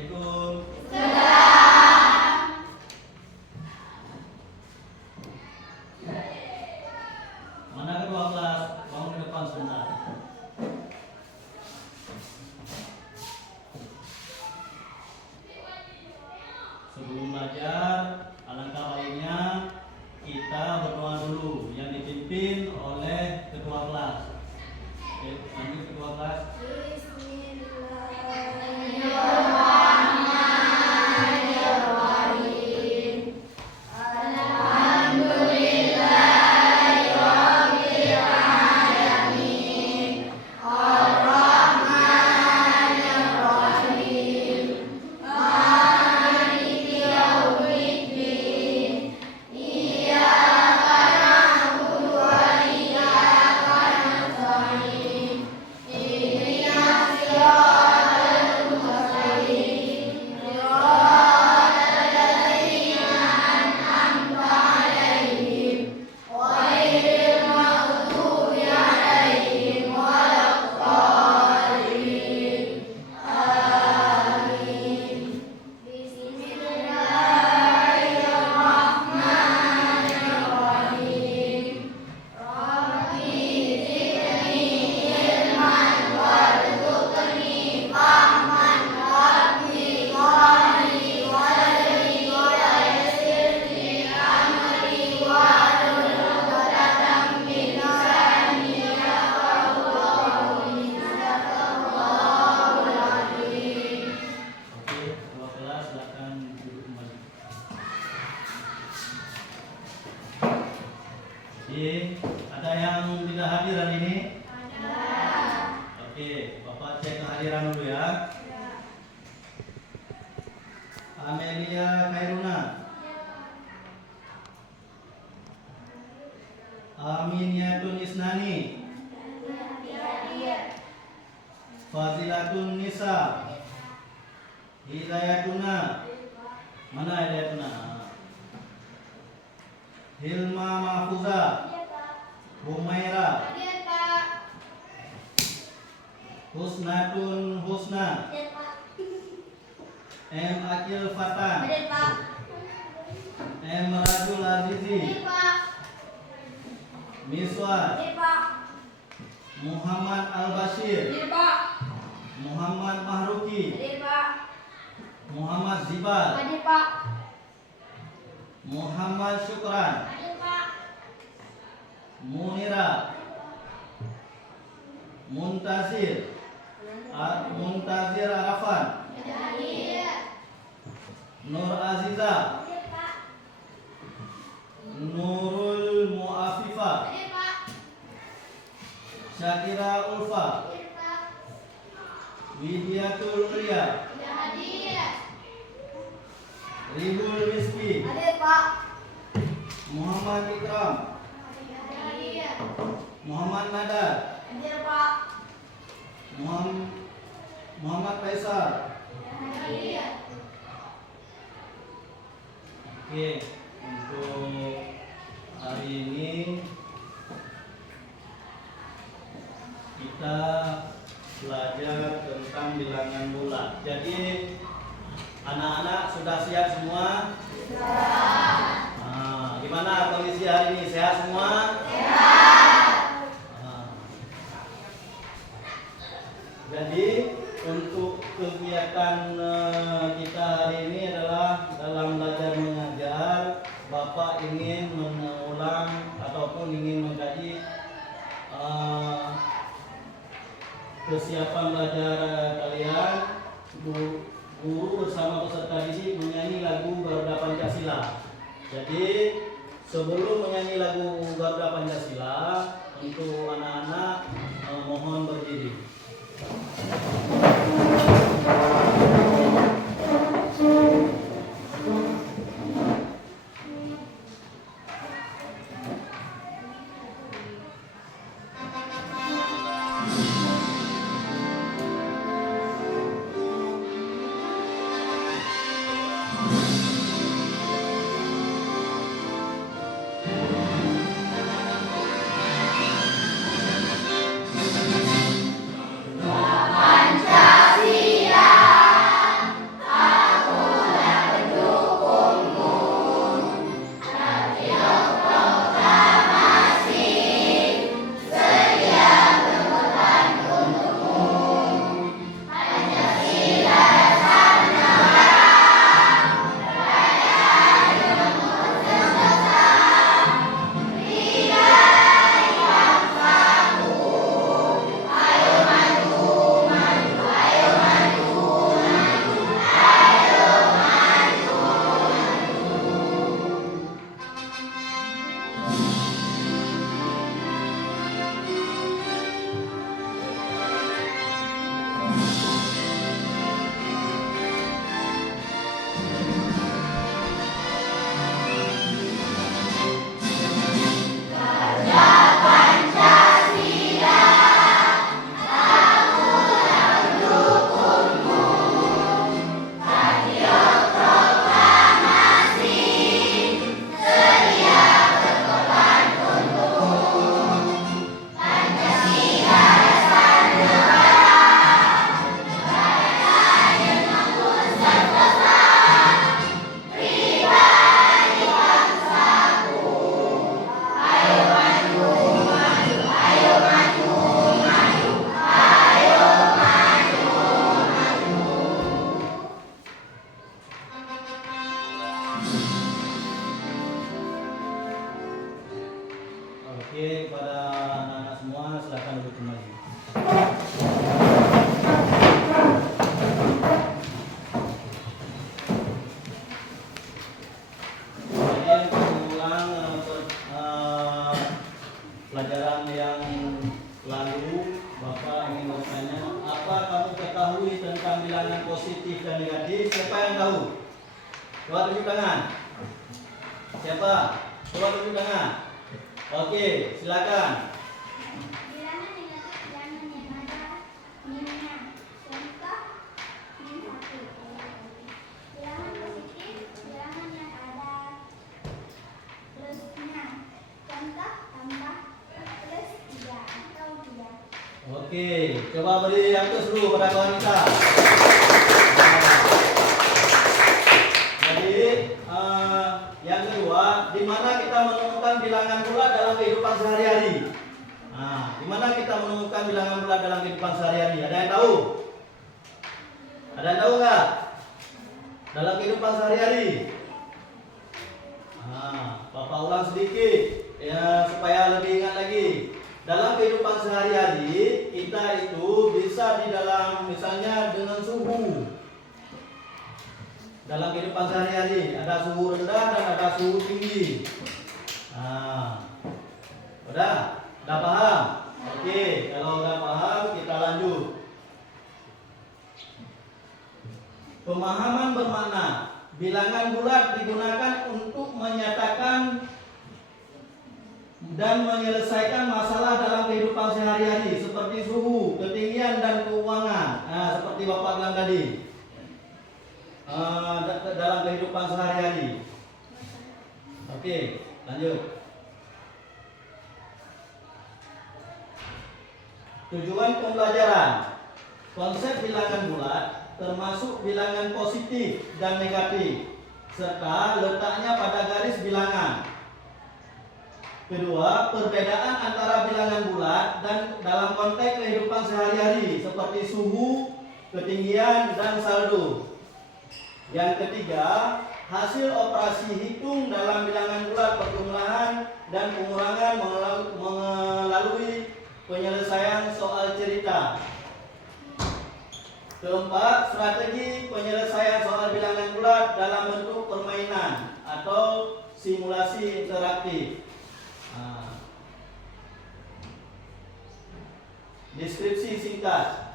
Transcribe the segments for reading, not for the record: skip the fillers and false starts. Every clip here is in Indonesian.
Assalamualaikum. Mana kedua kelas? Bangun ke depan sebentar. Sebelum belajar, alangkah baiknya kita berdoa dulu yang dipimpin oleh ketua kelas. Oke, lanjut ketua kelas. Ada yang tidak hadir hari ini? Ada. Oke, Bapak cek kehadiran dulu ya. Amelia Khairuna. Aminiyatun Isnani. Fazilatun Nisa. Hidayatuna. Mana Hidayatuna? Hilma Mahfuza. Humaira. Husnatun Husna. M. Akil Fatan. M. Rajul Azizi. Miswar. Muhammad Al-Bashir. Muhammad Mahruki. Muhammad Zibal. Muhammad Syukran. Munira. Muntazir. Muntazir Arafan. Nur Aziza. Nurul Muafifa. Syakira Ulfa. Widiatul Ulia. Ribul Miski. Muhammad Ikram. Muhammad Nadar. Muhammad Faisal. Oke, untuk hari ini kita belajar tentang bilangan bulat. Jadi anak-anak sudah siap semua? Siap. Nah, gimana kondisi hari ini? Sehat semua? Sehat. Nah, jadi untuk kegiatan kita hari ini adalah dalam belajar mengajar, Bapak ingin mengulang ataupun ingin mengkaji kesiapan belajar kalian. Guru bersama peserta didik menyanyi lagu Garuda Pancasila. Jadi sebelum menyanyi lagu Garuda Pancasila, untuk anak-anak mohon berdiri. Pancasila. positif dan negatif. Siapa yang tahu? Coba tunjuk tangan. Siapa? Coba tunjuk tangan. Oke, silakan. Bilangan negatif bilangan yang ada minusnya. Contoh min 1. Bilangan positif bilangan yang ada plusnya. Contoh tambah plus 3 atau 3. Oke, coba beri yang dulu pada kawan kita. Jadi yang kedua, di mana kita menemukan bilangan bulat dalam kehidupan sehari-hari? Nah, di mana kita menemukan bilangan bulat dalam kehidupan sehari-hari? Ada yang tahu? Ada yang tahu nggak? Dalam kehidupan sehari-hari? Nah, Bapak ulang sedikit ya supaya lebih ingat lagi. Dalam kehidupan sehari-hari kita itu bisa di dalam misalnya dengan suhu. Dalam kehidupan sehari-hari ada suhu rendah dan ada suhu tinggi. Nah, udah paham? Oke, kalau udah paham kita lanjut. Pemahaman bermakna bilangan bulat digunakan untuk menyatakan dan menyelesaikan masalah dalam kehidupan sehari-hari seperti suhu, ketinggian dan keuangan. Nah, seperti Bapak bilang tadi. Dalam kehidupan sehari-hari. Oke, lanjut. Tujuan pembelajaran. Konsep bilangan bulat termasuk bilangan positif dan negatif serta letaknya pada garis bilangan. Kedua, perbedaan antara bilangan bulat dan dalam konteks kehidupan sehari-hari seperti suhu, ketinggian dan saldo. Yang ketiga, hasil operasi hitung dalam bilangan bulat perjumlahan dan pengurangan melalui penyelesaian soal cerita. Keempat, strategi penyelesaian soal bilangan bulat dalam bentuk permainan atau simulasi interaktif. Deskripsi singkat.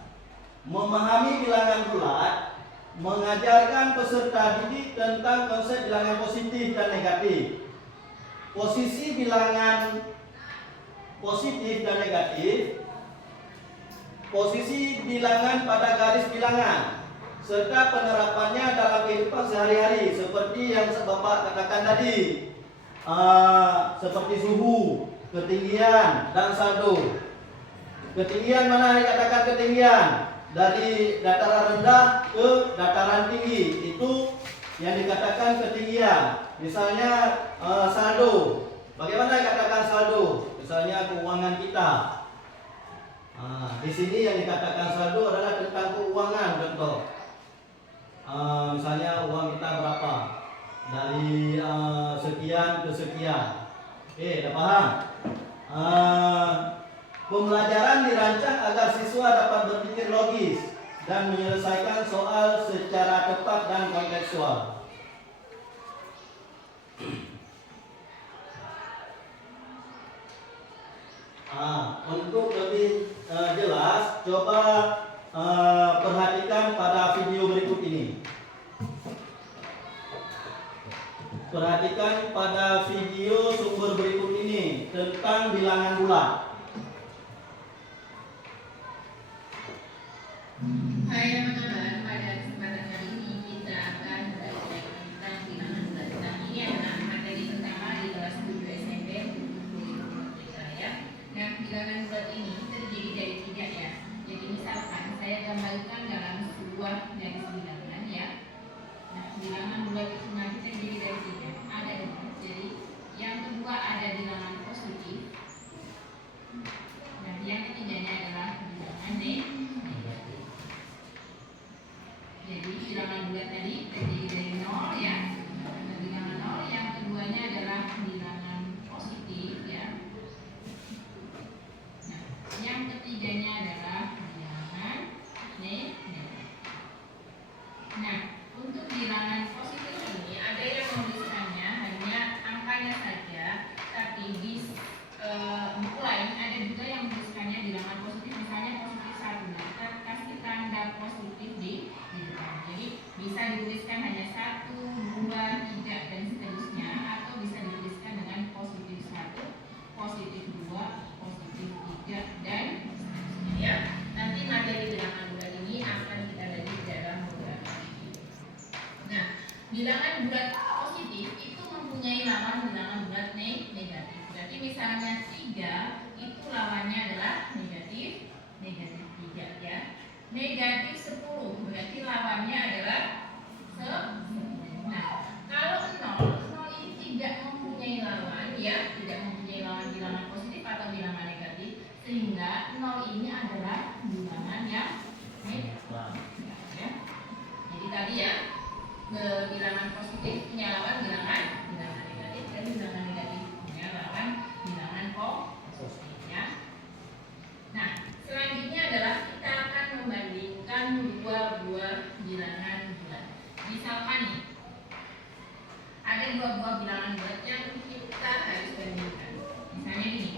Memahami bilangan bulat mengajarkan peserta didik tentang konsep bilangan positif dan negatif. Posisi bilangan positif dan negatif, posisi bilangan pada garis bilangan, serta penerapannya dalam kehidupan sehari-hari seperti yang Bapak katakan tadi, seperti suhu, ketinggian, dan saldo. Ketinggian mana dikatakan ketinggian? Dari dataran rendah ke dataran tinggi, itu yang dikatakan ketinggian. Misalnya saldo. Bagaimana dikatakan saldo? Misalnya keuangan kita. Di sini yang dikatakan saldo adalah tentang keuangan, contoh. Misalnya uang kita berapa? Dari sekian ke sekian. Oke, udah paham? Pembelajaran dirancang agar siswa dapat berpikir logis dan menyelesaikan soal secara tepat dan kontekstual. Untuk lebih jelas, coba perhatikan pada video berikut ini. Perhatikan pada video sumber berikut ini tentang bilangan bulat. Hai teman-teman, pada kesempatan kali ini kita akan belajar tentang bilangan bulat. Nah, ini adalah materi pertama di kelas 7 SMP ya. Nah, bilangan bulat ini terdiri dari 3 ya. Jadi misalkan saya gambarkan dalam sebuah garis bilangan ya. Nah, bilangan bulat itu nanti terdiri dari 3. Ada 2. Jadi yang kedua ada bilangan positif. Nah, yang ketiganya adalah bilangan negatif. Jadi bilangan bulat tadi terdiri dari 0 ya. Bilangan 0, yang keduanya adalah bilangan positif ya. Nah, yang ketiganya adalah bilangan negatif. Nah, untuk bilangan positif ini ada yang menuliskannya hanya angkanya saja, tapi di buku lain ada juga yang menuliskannya bilangan positif, misalnya positif 1. Nah, kita kasih tanda positif di depan. dituliskan hanya 1, 2, 3 dan seterusnya, atau bisa dituliskan dengan positif 1, positif 2, positif 3 dan seterusnya ya. Nanti materi bilangan bulat ini akan kita bagi dalam beberapa video. Nah, bilangan bulat positif itu mempunyai lawan bilangan bulat negatif. Berarti misalnya 3 itu lawannya adalah negatif 3 ya. Negatif 10 berarti lawannya adalah 10. Nah, kalau 0 ini tidak mempunyai lawan ya, tidak mempunyai lawan bilangan positif atau bilangan negatif, sehingga 0 ini adalah bilangan yang negatif ya. Jadi tadi ya, bilangan positif punya lawan bilangan negatif, dan bilangan negatif punya lawan bilangan positif ya. Nah, selanjutnya adalah kita akan membandingkan dua buah bilangan bulat. Misalkan nih, ada dua buah bilangan bulat yang kita harus bandingkan. Misalnya gini,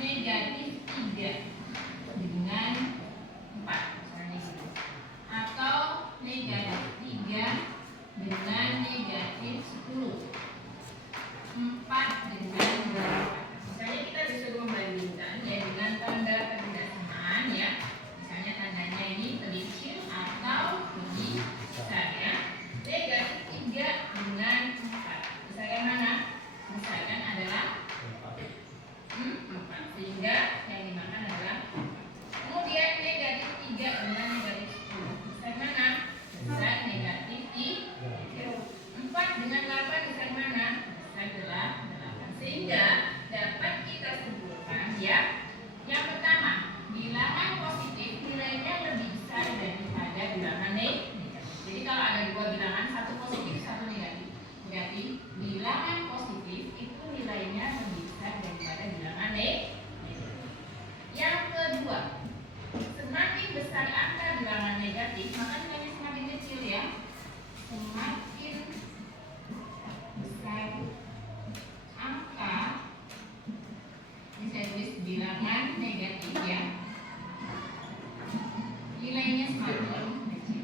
negatif 3 dengan 4, misalnya gitu. Atau negatif 3 dengan negatif 10, 4 dengan 8. Misalnya kita disuruh membandingkan ya dengan tanda ketidaksamaan ya. Misalnya tandanya ini lebih kecil atau lebih besar ya. Negatif 3 dengan 4. Misalkan mana? Misalkan adalah 4. Sehingga yang dimakan adalah 4. Kemudian negatif 3 dengan negatif 10. Misalkan mana? Misal negatif 4 dengan 8 misalkan mana? Misal adalah 8. Sehingga dapat kita simpulkan ya, yang pertama bilangan positif nilainya lebih besar daripada bilangan negatif. Jadi kalau ada dua bilangan, satu positif satu negatif, berarti bilangan positif itu nilainya lebih besar daripada bilangan negatif. Yang kedua, semakin besar angka bilangan negatif maka nilainya semakin kecil ya. Semakin besar angka, bisa tulis bilangan negatif ya, nilainya semakin kecil.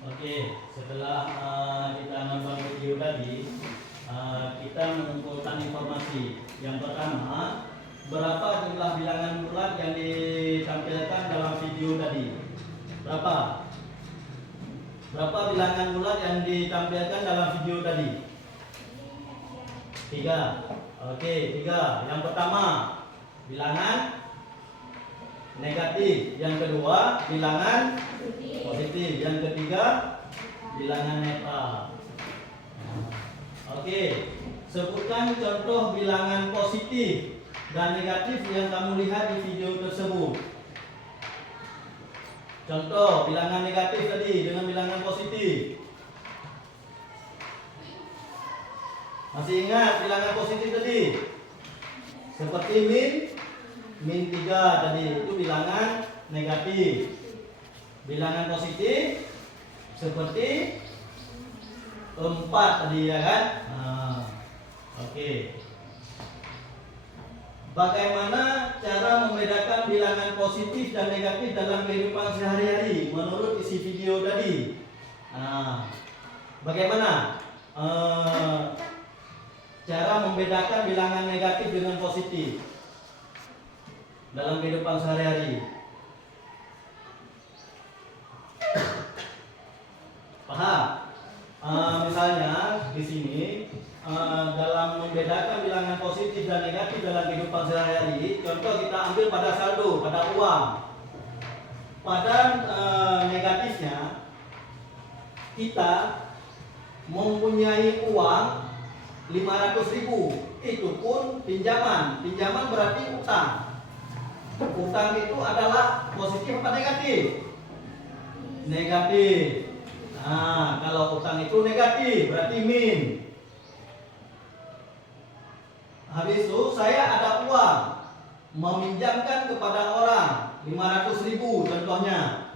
Oke, setelah kita nonton video tadi, kita mengumpulkan informasi. Yang pertama, berapa jumlah bilangan bulat yang ditampilkan dalam video tadi? Berapa? Berapa bilangan bulat yang ditampilkan dalam video tadi? 3. Oke, 3. Yang pertama, bilangan negatif. Yang kedua, bilangan positif. Yang ketiga, bilangan netral. Oke, sebutkan contoh bilangan positif dan negatif yang kamu lihat di video tersebut. Contoh bilangan negatif tadi dengan bilangan positif. Masih ingat bilangan positif tadi? Seperti min 3 tadi, itu bilangan negatif. Bilangan positif seperti 4 tadi ya kan? Oke. Bagaimana cara membedakan bilangan positif dan negatif dalam kehidupan sehari-hari menurut isi video tadi? Bagaimana cara membedakan bilangan negatif dengan positif dalam kehidupan sehari-hari? Paham? Misalnya di sini dalam membedakan bilangan positif dan negatif dalam kehidupan sehari-hari, contoh kita ambil pada saldo, pada uang. Pada negatifnya, kita mempunyai uang 500.000, itu pun pinjaman. Pinjaman berarti utang. Utang itu adalah positif apa negatif? Negatif. Nah, kalau utang itu negatif berarti min. Habis itu saya ada uang meminjamkan kepada orang 500.000 contohnya.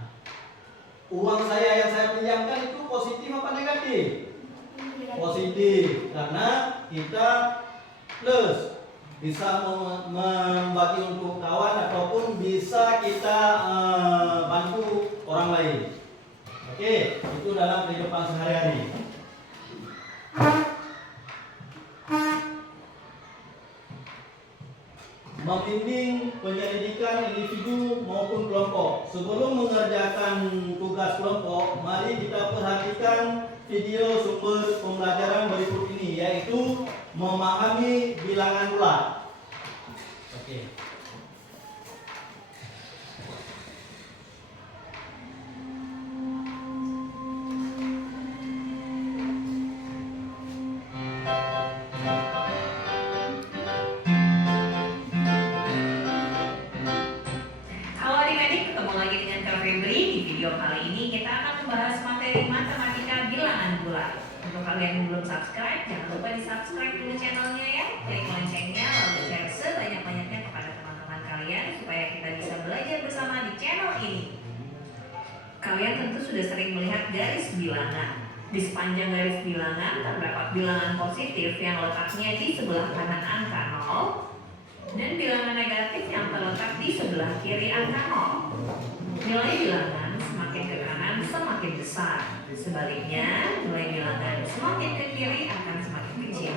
Uang saya yang saya pinjamkan itu positif apa negatif? Positif, karena kita plus, bisa membagi untuk kawan ataupun bisa kita bantu orang lain. Oke, itu dalam kehidupan sehari-hari. Membimbing penyelidikan individu maupun kelompok. Sebelum mengerjakan tugas kelompok, mari kita perhatikan video sumber pembelajaran berikut ini, yaitu memahami bilangan bulat. Oke. Halo adik-adik, ketemu lagi dengan Kak Febri. Di video kali ini kita akan membahas materi matematika bilangan bulat. Untuk kalian yang belum subscribe, jangan lupa di subscribe dulu channelnya ya. Klik loncengnya, lalu share sebanyak-banyaknya kepada teman-teman kalian supaya kita bisa belajar bersama di channel ini. Kalian tentu sudah sering melihat garis bilangan. Di sepanjang garis bilangan terdapat bilangan positif yang letaknya di sebelah kanan angka 0 dan bilangan negatif yang terletak di sebelah kiri angka 0. Nilai bilangan semakin ke kanan semakin besar. Sebaliknya, nilai bilangan semakin ke kiri akan semakin kecil.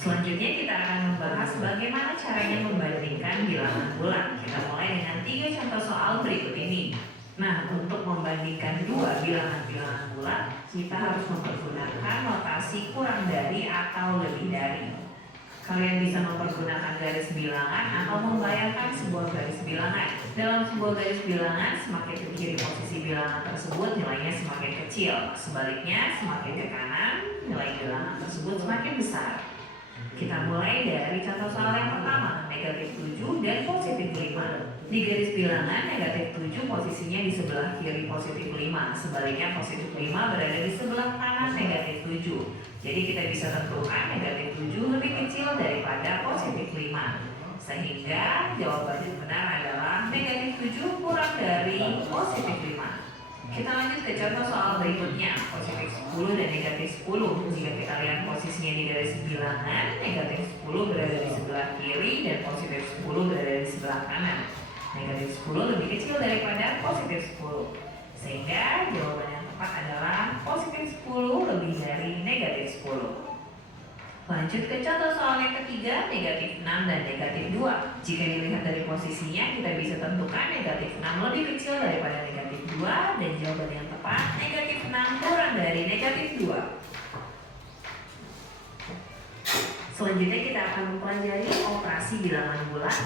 Selanjutnya kita akan membahas bagaimana caranya membandingkan bilangan bulat. Kita mulai dengan 3 contoh soal berikut ini. Nah, untuk membandingkan dua bilangan-bilangan bulat, kita harus mempergunakan notasi kurang dari atau lebih dari. Kalian bisa mempergunakan garis bilangan atau membayangkan sebuah garis bilangan. Dalam sebuah garis bilangan, semakin ke kiri posisi bilangan tersebut nilainya semakin kecil. Sebaliknya, semakin ke kanan, nilai bilangan tersebut semakin besar. Kita mulai dari contoh soal yang pertama, negatif 7 dan positif 5. Di garis bilangan, negatif 7 posisinya di sebelah kiri positif 5. Sebaliknya positif 5 berada di sebelah kanan negatif 7. Jadi kita bisa tentukan negatif 7 lebih kecil daripada positif 5. Sehingga jawaban yang benar adalah negatif 7 kurang dari positif 5. Kita lanjut ke contoh soal berikutnya, positif 10 dan negatif 10. Jika kita lihat posisinya di garis bilangan, negatif 10 berada di sebelah kiri dan positif 10 berada di sebelah kanan. Negatif 10 lebih kecil daripada positif 10. Sehingga jawaban yang tepat adalah positif 10 lebih dari negatif 10. Lanjut ke contoh soal yang ketiga, negatif 6 dan negatif 2. Jika dilihat dari posisinya, kita bisa tentukan negatif 6 lebih kecil daripada negatif 2 dan jawaban yang tepat negatif 6 kurang dari negatif 2. Selanjutnya kita akan mempelajari operasi bilangan bulat,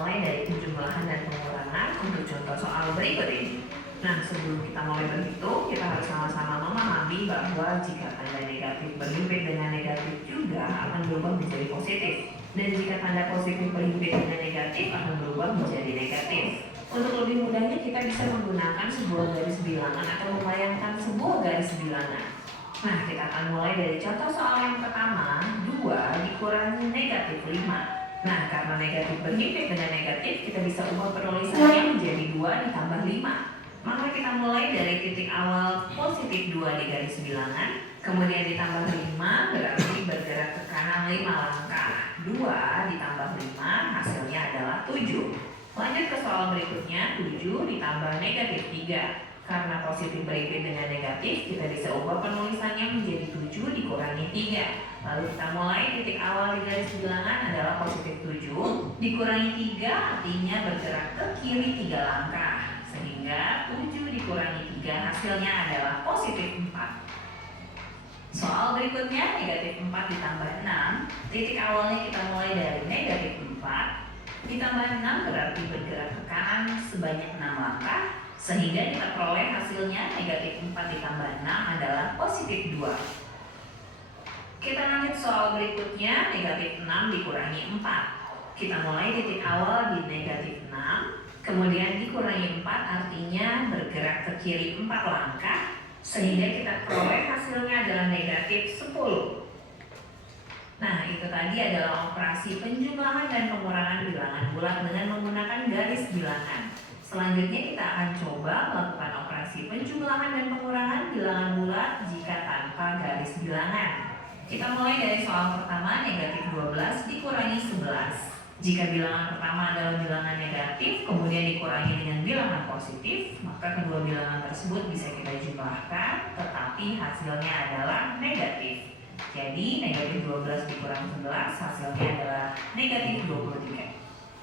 mulai dari penjumlahan dan pengurangan untuk contoh soal berikut ini. Nah, sebelum kita mulai berhitung, kita harus sama-sama memahami bahwa jika tanda negatif berhimpit dengan negatif juga akan berubah menjadi positif. Dan jika tanda positif berhimpit dengan negatif akan berubah menjadi negatif. Untuk lebih mudahnya kita bisa menggunakan sebuah garis bilangan atau membayangkan sebuah garis bilangan. Nah, kita akan mulai dari contoh soal yang pertama, 2 dikurangi negatif 5. Nah, karena negatif berhimpit dengan negatif, kita bisa ubah penulisannya menjadi 2 ditambah 5. Maka kita mulai dari titik awal positif 2 di garis bilangan, kemudian ditambah 5 berarti bergerak ke kanan 5 langkah. 2 ditambah 5 hasilnya adalah 7. Lanjut ke soal berikutnya, 7 ditambah negatif 3. Karena positif berhimpit dengan negatif, kita bisa ubah penulisannya menjadi 7 dikurangi 3. Lalu kita mulai titik awal di garis bilangan adalah positif 7 dikurangi 3 artinya bergerak ke kiri 3 langkah. Sehingga 7 dikurangi 3 hasilnya adalah positif 4. Soal berikutnya, negatif 4 ditambah 6. Titik awalnya kita mulai dari negatif 4 ditambah 6 berarti bergerak ke kanan sebanyak 6 langkah. Sehingga kita peroleh hasilnya negatif 4 ditambah 6 adalah positif 2. Kita lanjut soal berikutnya, negatif 6 dikurangi 4. Kita mulai titik awal di negatif 6, kemudian dikurangi 4 artinya bergerak ke kiri 4 langkah. Sehingga kita peroleh hasilnya adalah negatif 10. Nah, itu tadi adalah operasi penjumlahan dan pengurangan bilangan bulat dengan menggunakan garis bilangan. Selanjutnya kita akan coba melakukan operasi penjumlahan dan pengurangan bilangan bulat jika tanpa garis bilangan. Kita mulai dari soal pertama, negatif 12 dikurangi 11. Jika bilangan pertama adalah bilangan negatif, kemudian dikurangi dengan bilangan positif, maka kedua bilangan tersebut bisa kita jumlahkan, tetapi hasilnya adalah negatif. Jadi negatif 12 dikurangi 11 hasilnya adalah negatif 23.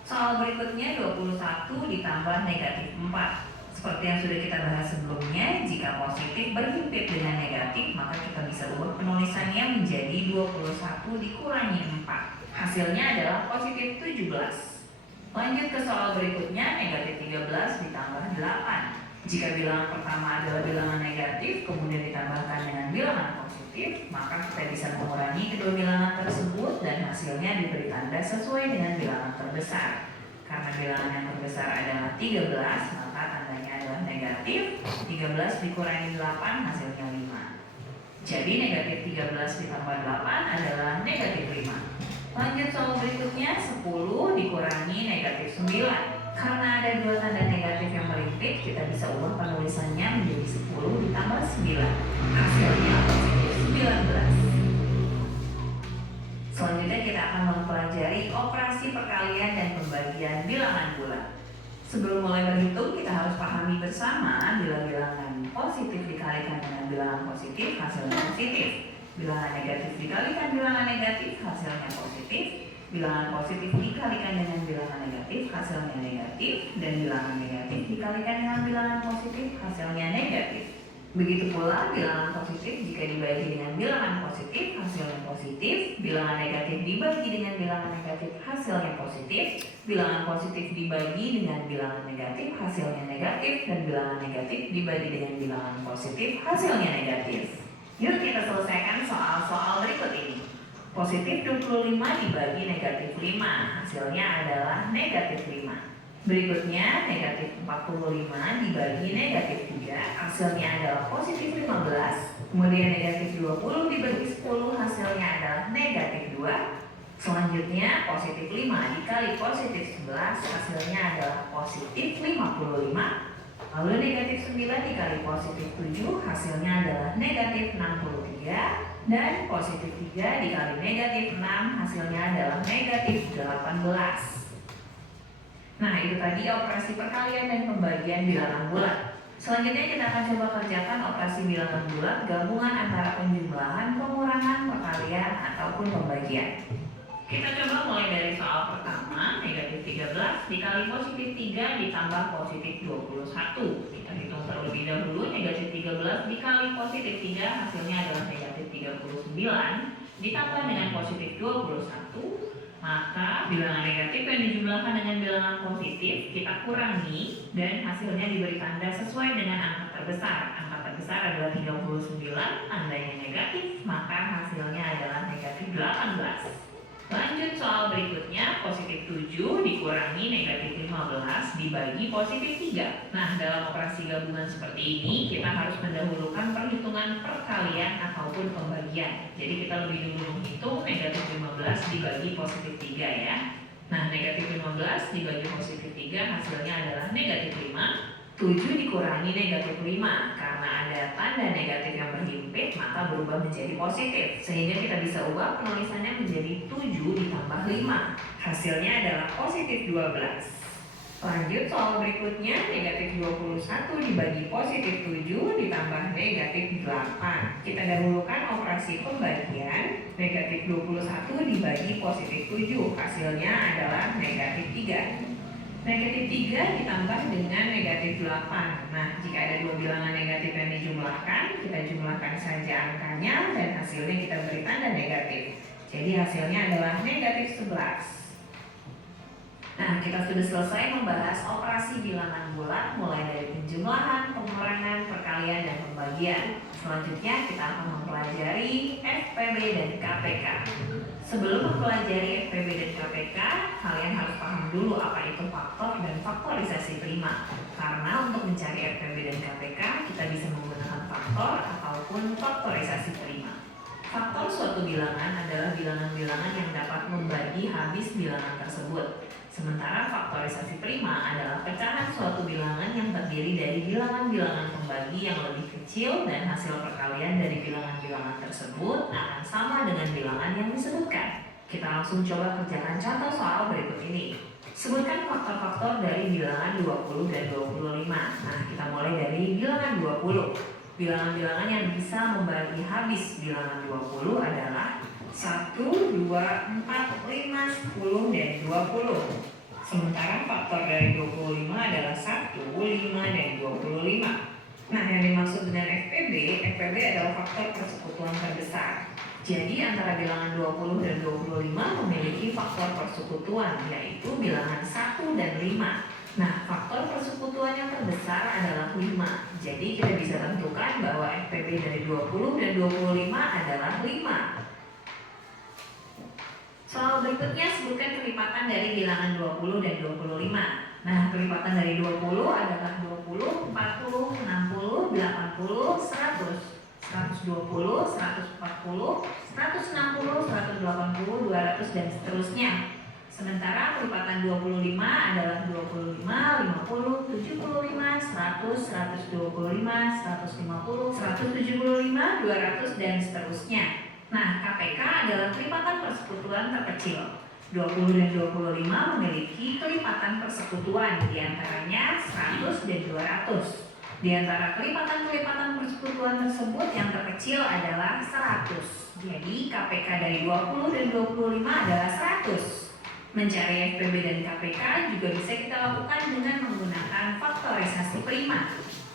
Soal berikutnya 21 ditambah negatif 4. Seperti yang sudah kita bahas sebelumnya, jika positif berhimpit dengan negatif, maka kita bisa ubah penulisannya menjadi 21 dikurangi 4. Hasilnya adalah positif 17. Lanjut ke soal berikutnya, negatif 13 ditambah 8. Jika bilangan pertama adalah bilangan negatif, kemudian ditambahkan dengan bilangan positif, maka kita bisa mengurangi kedua bilangan tersebut dan hasilnya diberi tanda sesuai dengan bilangan terbesar. Karena bilangan yang terbesar adalah 13, maka tandanya adalah negatif. 13 dikurangi 8 hasilnya 5. Jadi negatif 13 ditambah 8 adalah negatif 5. Lanjut soal berikutnya, 10 dikurangi negatif 9. Karena ada dua tanda negatif yang melimpit, kita bisa ubah penulisannya menjadi 10 ditambah 9. Hasilnya positif 19. Selanjutnya kita akan mempelajari operasi perkalian dan pembagian bilangan bulat. Sebelum mulai berhitung, kita harus pahami bersama bila bilangan positif dikalikan dengan bilangan positif, hasilnya positif. Bilangan negatif dikalikan bilangan negatif, hasilnya positif. Bilangan positif dikalikan dengan bilangan negatif, hasilnya negatif. Dan bilangan negatif dikalikan dengan bilangan positif, hasilnya negatif. Begitu pula bilangan positif jika dibagi dengan bilangan positif, hasilnya positif. Bilangan negatif dibagi dengan bilangan negatif, hasilnya positif. Bilangan positif dibagi dengan bilangan negatif, hasilnya negatif. Dan bilangan negatif dibagi dengan bilangan positif, hasilnya negatif. Yuk kita selesaikan soal-soal berikut ini. Positif 25 dibagi negatif 5, hasilnya adalah negatif 5. Berikutnya negatif 45 dibagi negatif 3, hasilnya adalah positif 15. Kemudian negatif 20 dibagi 10, hasilnya adalah negatif 2. Selanjutnya positif 5 dikali positif 11, hasilnya adalah positif 55. Lalu negatif 9 dikali positif 7, hasilnya adalah negatif 63. Dan positif 3 dikali negatif 6, hasilnya adalah negatif 18. Nah, itu tadi operasi perkalian dan pembagian bilangan bulat. Selanjutnya kita akan coba kerjakan operasi bilangan bulat gabungan antara penjumlahan, pengurangan, perkalian, ataupun pembagian. Kita coba mulai dari soal pertama, negatif 13 dikali positif 3 ditambah positif 21. Kita hitung terlebih dahulu, negatif 13 dikali positif 3 hasilnya adalah negatif 39 ditambah dengan positif 21. Maka bilangan negatif yang dijumlahkan dengan bilangan positif kita kurangi dan hasilnya diberi tanda sesuai dengan angka terbesar. Angka terbesar adalah 39, tandanya negatif, maka hasilnya adalah negatif 18. Lanjut soal berikutnya, positif 7 dikurangi negatif 15 dibagi positif 3. Nah, dalam operasi gabungan seperti ini, kita harus mendahulukan perhitungan perkalian ataupun pembagian. Jadi kita lebih dulu menghitung negatif 15 dibagi positif 3 ya. Nah, negatif 15 dibagi positif 3 hasilnya adalah negatif 5. 7 dikurangi negatif 5, karena ada tanda negatif yang berhimpit maka berubah menjadi positif, sehingga kita bisa ubah penulisannya menjadi 7 ditambah 5, hasilnya adalah positif 12. Lanjut soal berikutnya, negatif 21 dibagi positif 7 ditambah negatif 8. Kita dahulukan operasi pembagian, negatif 21 dibagi positif 7, hasilnya adalah negatif 3. Negatif 3 ditambah dengan negatif 8. Nah, jika ada dua bilangan negatif yang dijumlahkan, kita jumlahkan saja angkanya dan hasilnya kita beri tanda negatif. Jadi hasilnya adalah negatif 11. Nah, kita sudah selesai membahas operasi bilangan bulat mulai dari penjumlahan, pengurangan, perkalian, dan pembagian. Selanjutnya kita akan mempelajari FPB dan KPK. Sebelum mempelajari FPB dan KPK, kalian harus paham dulu apa itu faktor dan faktorisasi prima. Karena untuk mencari FPB dan KPK, kita bisa menggunakan faktor ataupun faktorisasi prima. Faktor suatu bilangan adalah bilangan-bilangan yang dapat membagi habis bilangan tersebut. Sementara faktorisasi prima adalah pecahan suatu bilangan yang terdiri dari bilangan-bilangan pembagi yang lebih kecil dan hasil perkalian dari bilangan-bilangan tersebut akan sama dengan bilangan yang disebutkan. Kita langsung coba kerjakan contoh soal berikut ini. Sebutkan faktor-faktor dari bilangan 20 dan 25. Nah, kita mulai dari bilangan 20. Bilangan-bilangan yang bisa membagi habis bilangan 20 adalah 1, 2, 4, 5, 10, dan 20. Sementara faktor dari 25 adalah 1, 5, dan 25. Nah, yang dimaksud dengan FPB adalah faktor persekutuan terbesar. Jadi antara bilangan 20 dan 25 memiliki faktor persekutuan, yaitu bilangan 1 dan 5. Nah, faktor persekutuan yang terbesar adalah 5. Jadi kita bisa tentukan bahwa FPB dari 20 dan 25 adalah 5. Soal berikutnya, sebutkan kelipatan dari bilangan 20 dan 25. Nah, kelipatan dari 20 adalah 20, 40, 60, 80, 100, 120, 140, 160, 180, 200, dan seterusnya. Sementara kelipatan 25 adalah 25, 50, 75, 100, 125, 150, 175, 200, dan seterusnya. Nah, KPK adalah kelipatan persekutuan terkecil. 20 dan 25 memiliki kelipatan persekutuan, diantaranya 100 dan 200. Di antara kelipatan-kelipatan persekutuan tersebut yang terkecil adalah 100. Jadi KPK dari 20 dan 25 adalah 100. Mencari FPB dan KPK juga bisa kita lakukan dengan menggunakan faktorisasi prima.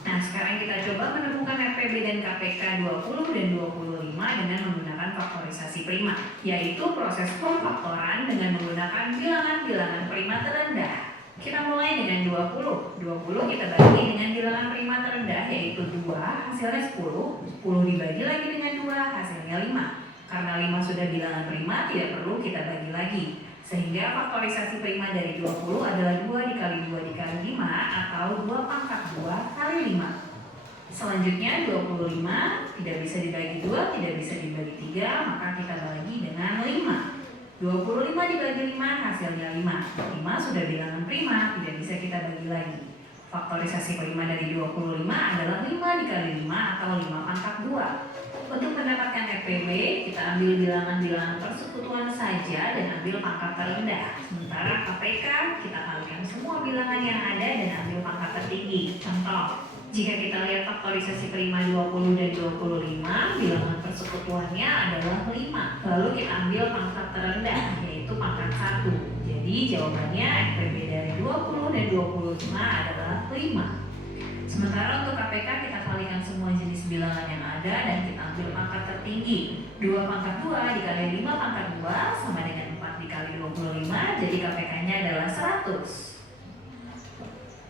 Nah, sekarang kita coba menemukan FPB dan KPK 20 dan 25 dengan menggunakan faktorisasi prima, yaitu proses pemfaktoran dengan menggunakan bilangan-bilangan prima terendah. Kita mulai dengan 20. 20 kita bagi dengan bilangan prima terendah, yaitu 2, hasilnya 10. 10 dibagi lagi dengan 2, hasilnya 5. Karena 5 sudah bilangan prima, tidak perlu kita bagi lagi. Sehingga faktorisasi prima dari 20 adalah 2 dikali 2 dikali 5 atau 2 pangkat 2 kali 5. Selanjutnya 25 tidak bisa dibagi 2, tidak bisa dibagi 3, maka kita bagi dengan 5. 25 dibagi 5 hasilnya 5. 5 sudah bilangan prima, tidak bisa kita bagi lagi. Faktorisasi prima dari 25 adalah 5 dikali 5 atau 5 pangkat 2. Untuk mendapatkan FPB, kita ambil bilangan-bilangan persekutuan saja dan ambil pangkat terendah. Sementara KPK, kita kalikan semua bilangan yang ada dan ambil pangkat tertinggi. Contoh, jika kita lihat faktorisasi prima 20 dan 25, bilangan persekutuannya adalah 5. Lalu kita ambil pangkat terendah, yaitu pangkat 1. Jadi jawabannya FPB dari 20 dan 25 adalah 5. Sementara untuk KPK kita kalikan semua jenis bilangan yang ada dan kita ambil pangkat tertinggi. 2 pangkat 2 dikali 5 pangkat 2 sama dengan 4 dikali 25, jadi KPK-nya adalah 100.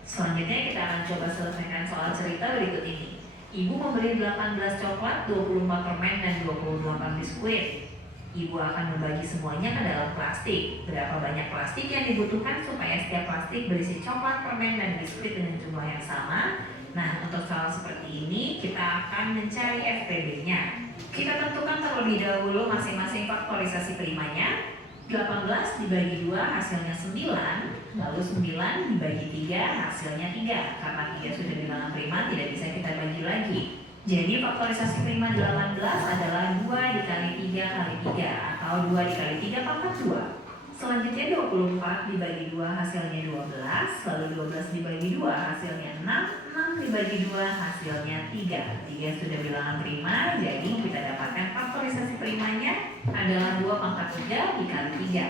Selanjutnya kita akan coba selesaikan soal cerita berikut ini. Ibu membeli 18 coklat, 24 permen, dan 28 biskuit. Ibu akan membagi semuanya ke dalam plastik. Berapa banyak plastik yang dibutuhkan supaya setiap plastik berisi coklat, permen, dan biskuit dengan jumlah yang sama? Nah, untuk soal seperti ini, kita akan mencari FPB-nya. Kita tentukan terlebih dahulu masing-masing faktorisasi primanya. 18 dibagi 2 hasilnya 9, lalu 9 dibagi 3 hasilnya 3. Karena 3 sudah bilangan prima, tidak bisa kita bagi lagi. Jadi faktorisasi prima 18 adalah 2 dikali 3 kali 3 atau 2 dikali 3 pangkat 2. Selanjutnya 24 dibagi 2 hasilnya 12, lalu 12 dibagi 2 hasilnya 6, 6 dibagi 2 hasilnya 3. 3 sudah bilangan prima, jadi kita dapatkan faktorisasi primanya adalah 2 pangkat 3 dikali 3.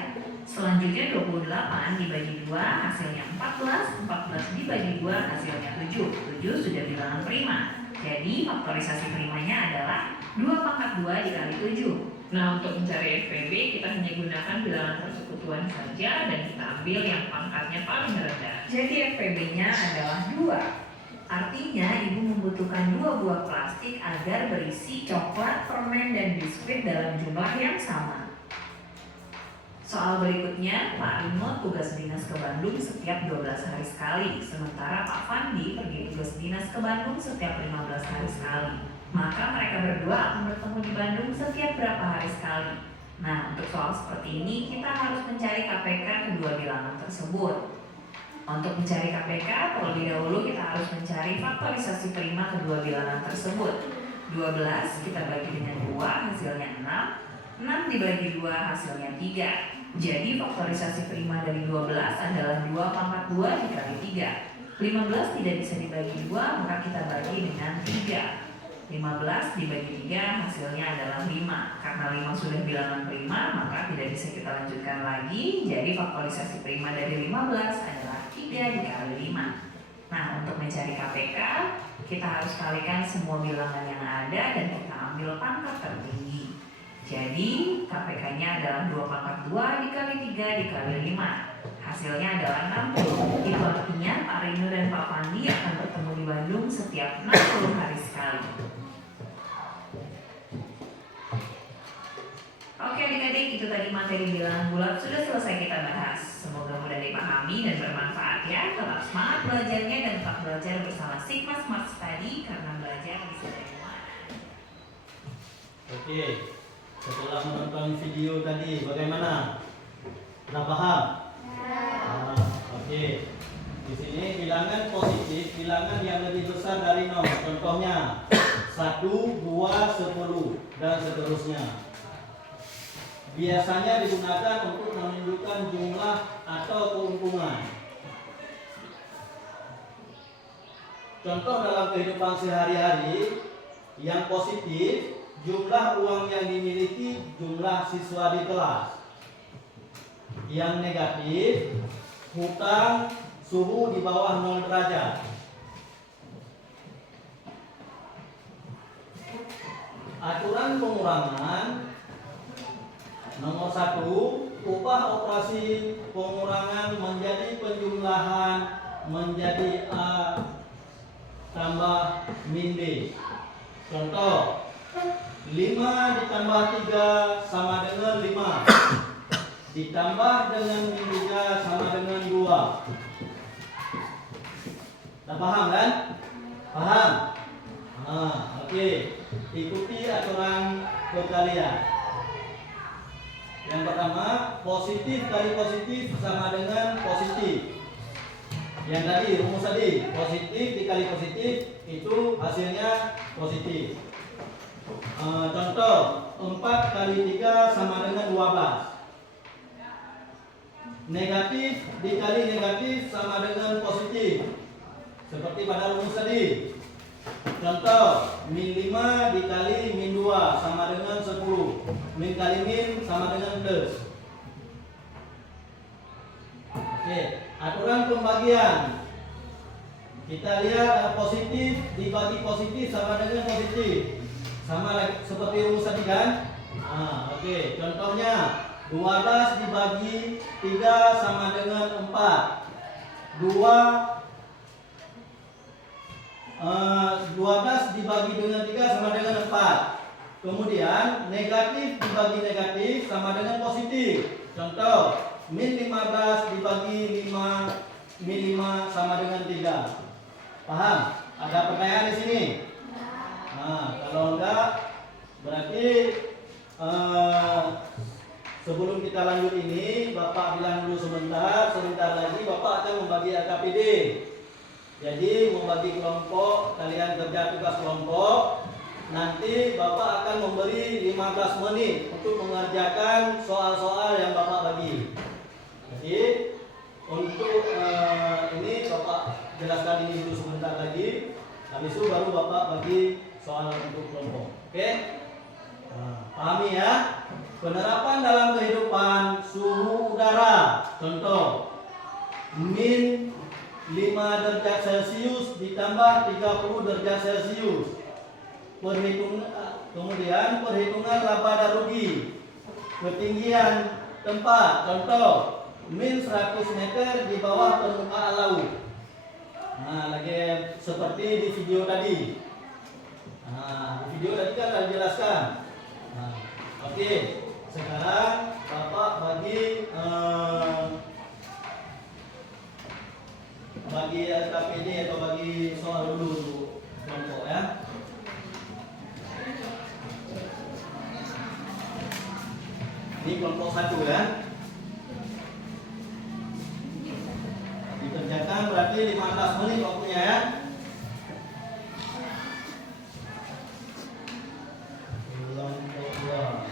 Selanjutnya 28 dibagi 2 hasilnya 14, 14 dibagi 2 hasilnya 7. 7 sudah bilangan prima. Jadi faktorisasi primanya adalah 2 pangkat 2 dikali 7. Nah, untuk mencari FPB kita hanya gunakan bilangan persekutuan saja dan kita ambil yang pangkatnya paling rendah. Jadi FPB-nya adalah 2. Artinya ibu membutuhkan 2 buah plastik agar berisi coklat, permen, dan biskuit dalam jumlah yang sama. Soal berikutnya, Pak Rino tugas dinas ke Bandung setiap 12 hari sekali, sementara Pak Fandi pergi tugas dinas ke Bandung setiap 15 hari sekali. Maka mereka berdua akan bertemu di Bandung setiap berapa hari sekali. Nah, untuk soal seperti ini kita harus mencari KPK kedua bilangan tersebut. Untuk mencari KPK, terlebih dahulu kita harus mencari faktorisasi prima kedua bilangan tersebut. 12 kita bagi dengan 2, hasilnya 6. 6 dibagi 2, hasilnya 3. Jadi faktorisasi prima dari 12 adalah 2 pangkat 2 dikali 3. 15 tidak bisa dibagi 2, maka kita bagi dengan 3. 15 dibagi 3 hasilnya adalah 5. Karena 5 sudah bilangan prima, maka tidak bisa kita lanjutkan lagi. Jadi faktorisasi prima dari 15 adalah 3 dikali 5. Nah, untuk mencari KPK, kita harus kalikan semua bilangan yang ada dan kita ambil pangkat tertinggi. Jadi KPK-nya adalah 2 pangkat 2 dikali 3 dikali 5. Hasilnya adalah 60. Itu artinya Pak Rino dan Pak Pandi akan bertemu di Bandung setiap 60 hari sekali. Oke adik-adik, itu tadi materi bilangan bulat sudah selesai kita bahas. Semoga mudah dipahami dan bermanfaat ya. Tetap semangat belajarnya dan tetap belajar bersama Sigma Smart Study karena belajar bisa dari mana. Oke, setelah menonton video tadi bagaimana? Sudah paham? Nah, oke. Di sini bilangan positif, bilangan yang lebih besar dari 0. Contohnya 1, 2, 10 dan seterusnya. Biasanya digunakan untuk menunjukkan jumlah atau keuntungan. Contoh dalam kehidupan sehari-hari yang positif, jumlah uang yang dimiliki, jumlah siswa di kelas. Yang negatif, hutang, suhu di bawah 0 derajat. Aturan pengurangan nomor 1, upah operasi pengurangan menjadi penjumlahan menjadi A tambah min B. Contoh 5 ditambah 3 sama dengan 5, ditambah dengan min 3 sama dengan 2. Dah paham kan? Paham? Oke. Ikuti aturan perkalian. Yang pertama, positif kali positif sama dengan positif. Yang tadi, rumus tadi, positif dikali positif itu hasilnya positif. Contoh, 4 kali 3 sama dengan 12. Negatif dikali negatif sama dengan positif. Seperti pada rumus tadi. Contoh, min 5 dikali min 2 sama dengan 10. Min kali min sama dengan plus. Oke, aturan pembagian. Kita lihat positif dibagi positif sama dengan positif. Sama seperti rumus tadi kan? Oke, contohnya 12 dibagi 3 sama dengan 4. 12 dibagi dengan 3 sama dengan 4. Kemudian negatif dibagi negatif sama dengan positif. Contoh, min 15 dibagi 5, min 5 sama dengan 3. Paham? Ada pertanyaan di sini? Kalau enggak, berarti sebelum kita lanjut ini, Bapak bilang dulu sebentar lagi Bapak akan membagi LKPD. Jadi membagi kelompok, kalian kerja tugas kelompok. Nanti Bapak akan memberi 15 menit untuk mengerjakan soal-soal yang Bapak bagi. Jadi untuk ini Bapak jelaskan ini dulu sebentar lagi. Habis itu baru Bapak bagi soal untuk kelompok. Oke? Pahami ya? Penerapan dalam kehidupan suhu udara. Contoh, min 5 derajat Celcius ditambah 30 derajat Celcius. Kemudian perhitungan laba dan rugi. Ketinggian tempat. Contoh, min 100 meter di bawah permukaan laut. Lagi seperti di video tadi. Di video tadi kan sudah dijelaskan. Oke, sekarang Bapak bagi LKPD atau bagi soal dulu kelompok ya. 1 ya. Dikerjakan berarti 15 menit waktunya ya. Kelompok 2.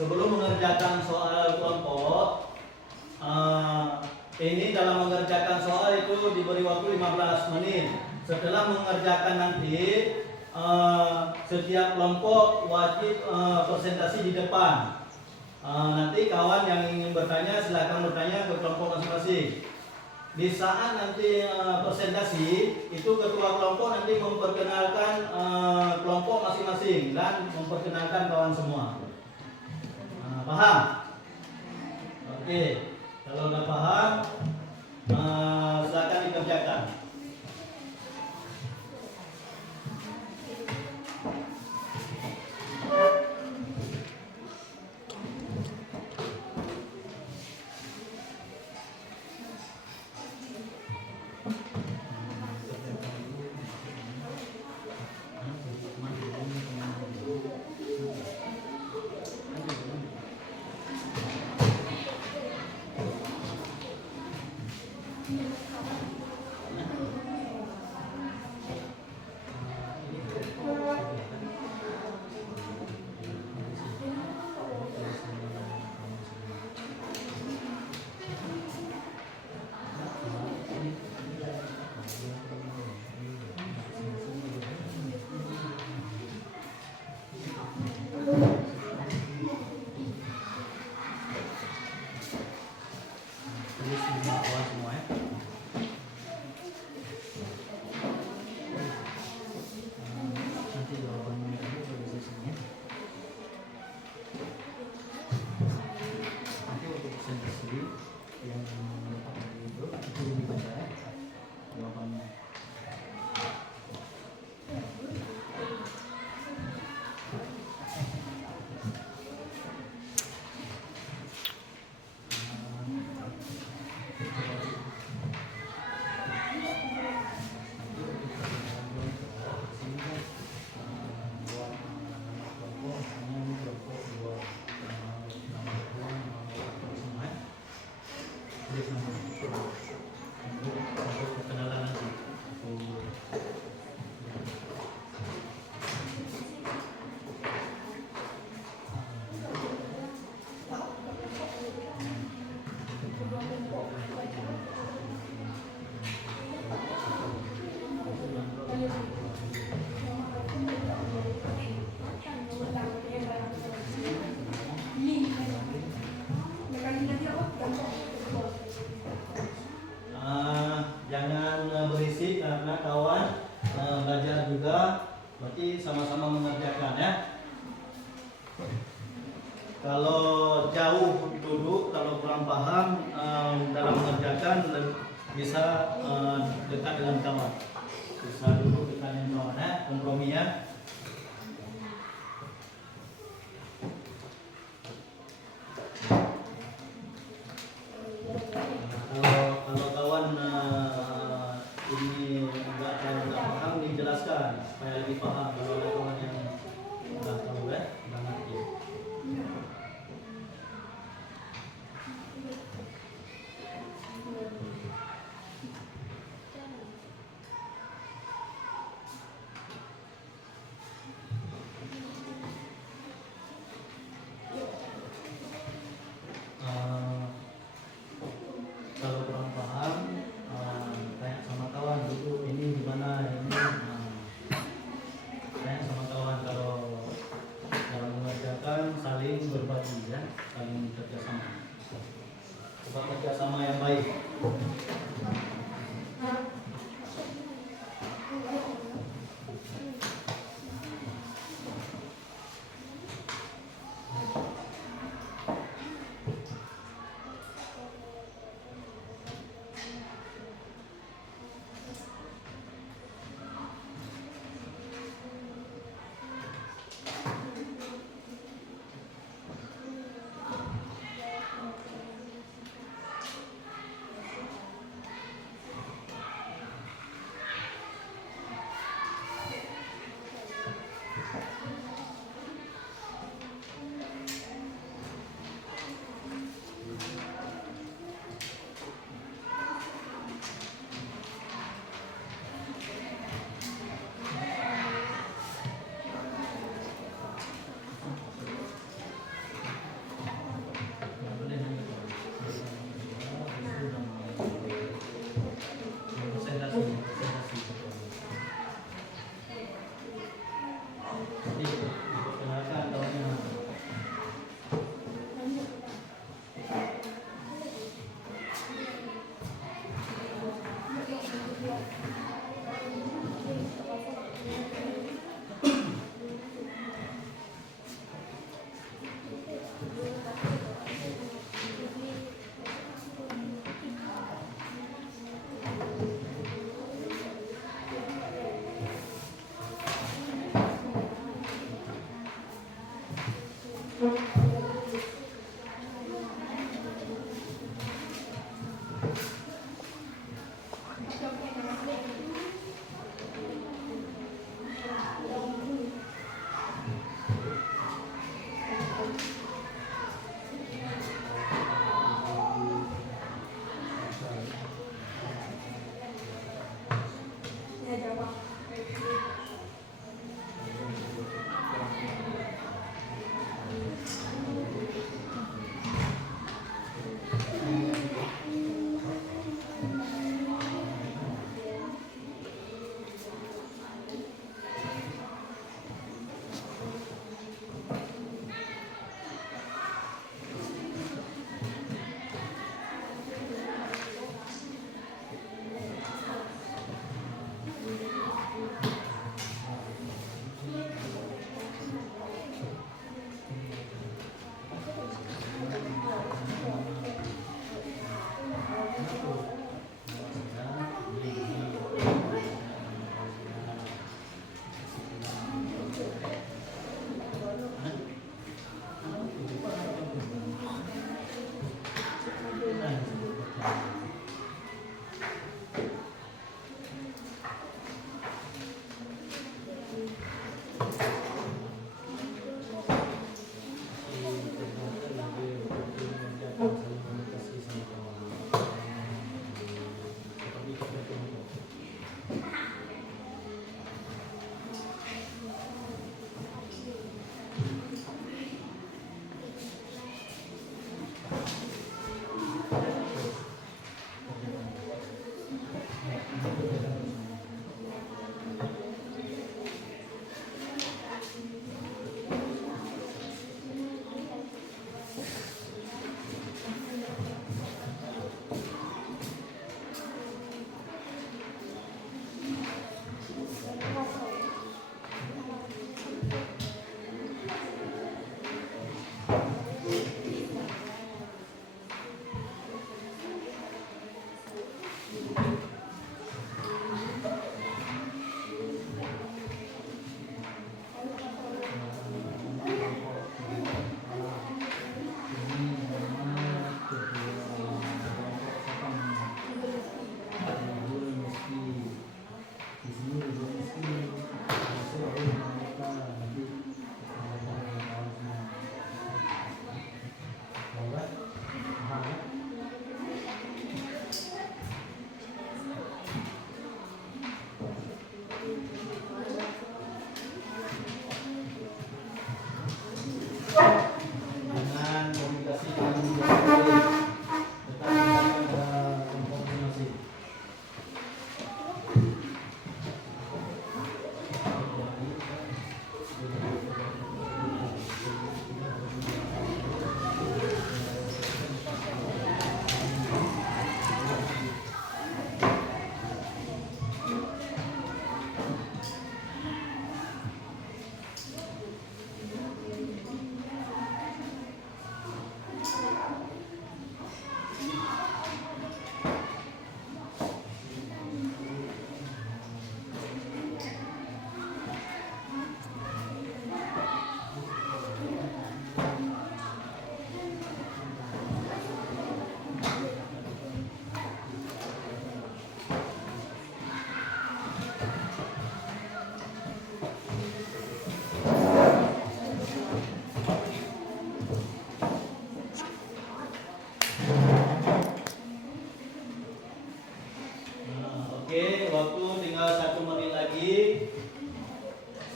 Sebelum mengerjakan soal kelompok, ini dalam mengerjakan soal itu diberi waktu 15 menit. Setelah mengerjakan nanti, setiap kelompok wajib presentasi di depan. Nanti kawan yang ingin bertanya silakan bertanya ke kelompok masing-masing. Di saat nanti presentasi itu ketua kelompok nanti memperkenalkan kelompok masing-masing dan memperkenalkan kawan semua. Paham? Oke, kalau udah paham, silakan dikerjakan. Jangan berisik karena kawan belajar juga, berarti sama-sama mengerjakan ya. Kalau jauh duduk, kalau kurang paham dalam mengerjakan bisa dekat dengan kawan, bisa duduk dekat dengan kawan ya, kompromi ya. Kalau kawan ini enggak paham dijelaskan supaya lebih paham. Kalau ada kawan yang enggak tahu ya, enggak ngerti. gimana ini. Nah, saya sama kawan kalau dalam mengerjakan saling berbagi ya, saling kerjasama. Coba kerjasama yang baik.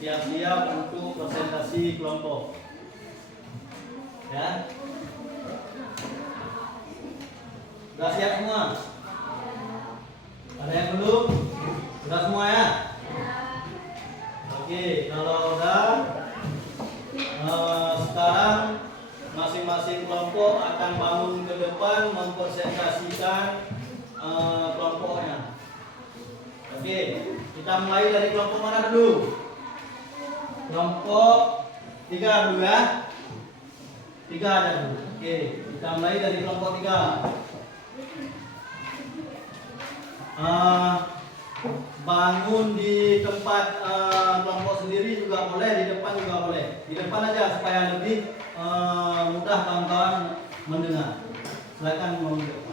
siap-siap untuk presentasi kelompok. Ya. Sudah siap semua? Ada yang belum? Sudah semua ya? Oke, kalau udah sekarang masing-masing kelompok akan bangun ke depan mempresentasikan kelompoknya. Oke, kita mulai dari kelompok mana dulu? Kelompok 3 dulu ya. 3 aja dulu. Oke, kita mulai dari kelompok 3. Bangun di tempat kelompok sendiri juga boleh, di depan juga boleh. Di depan aja supaya lebih mudah kawan-kawan mendengar. Silakan mau di depan.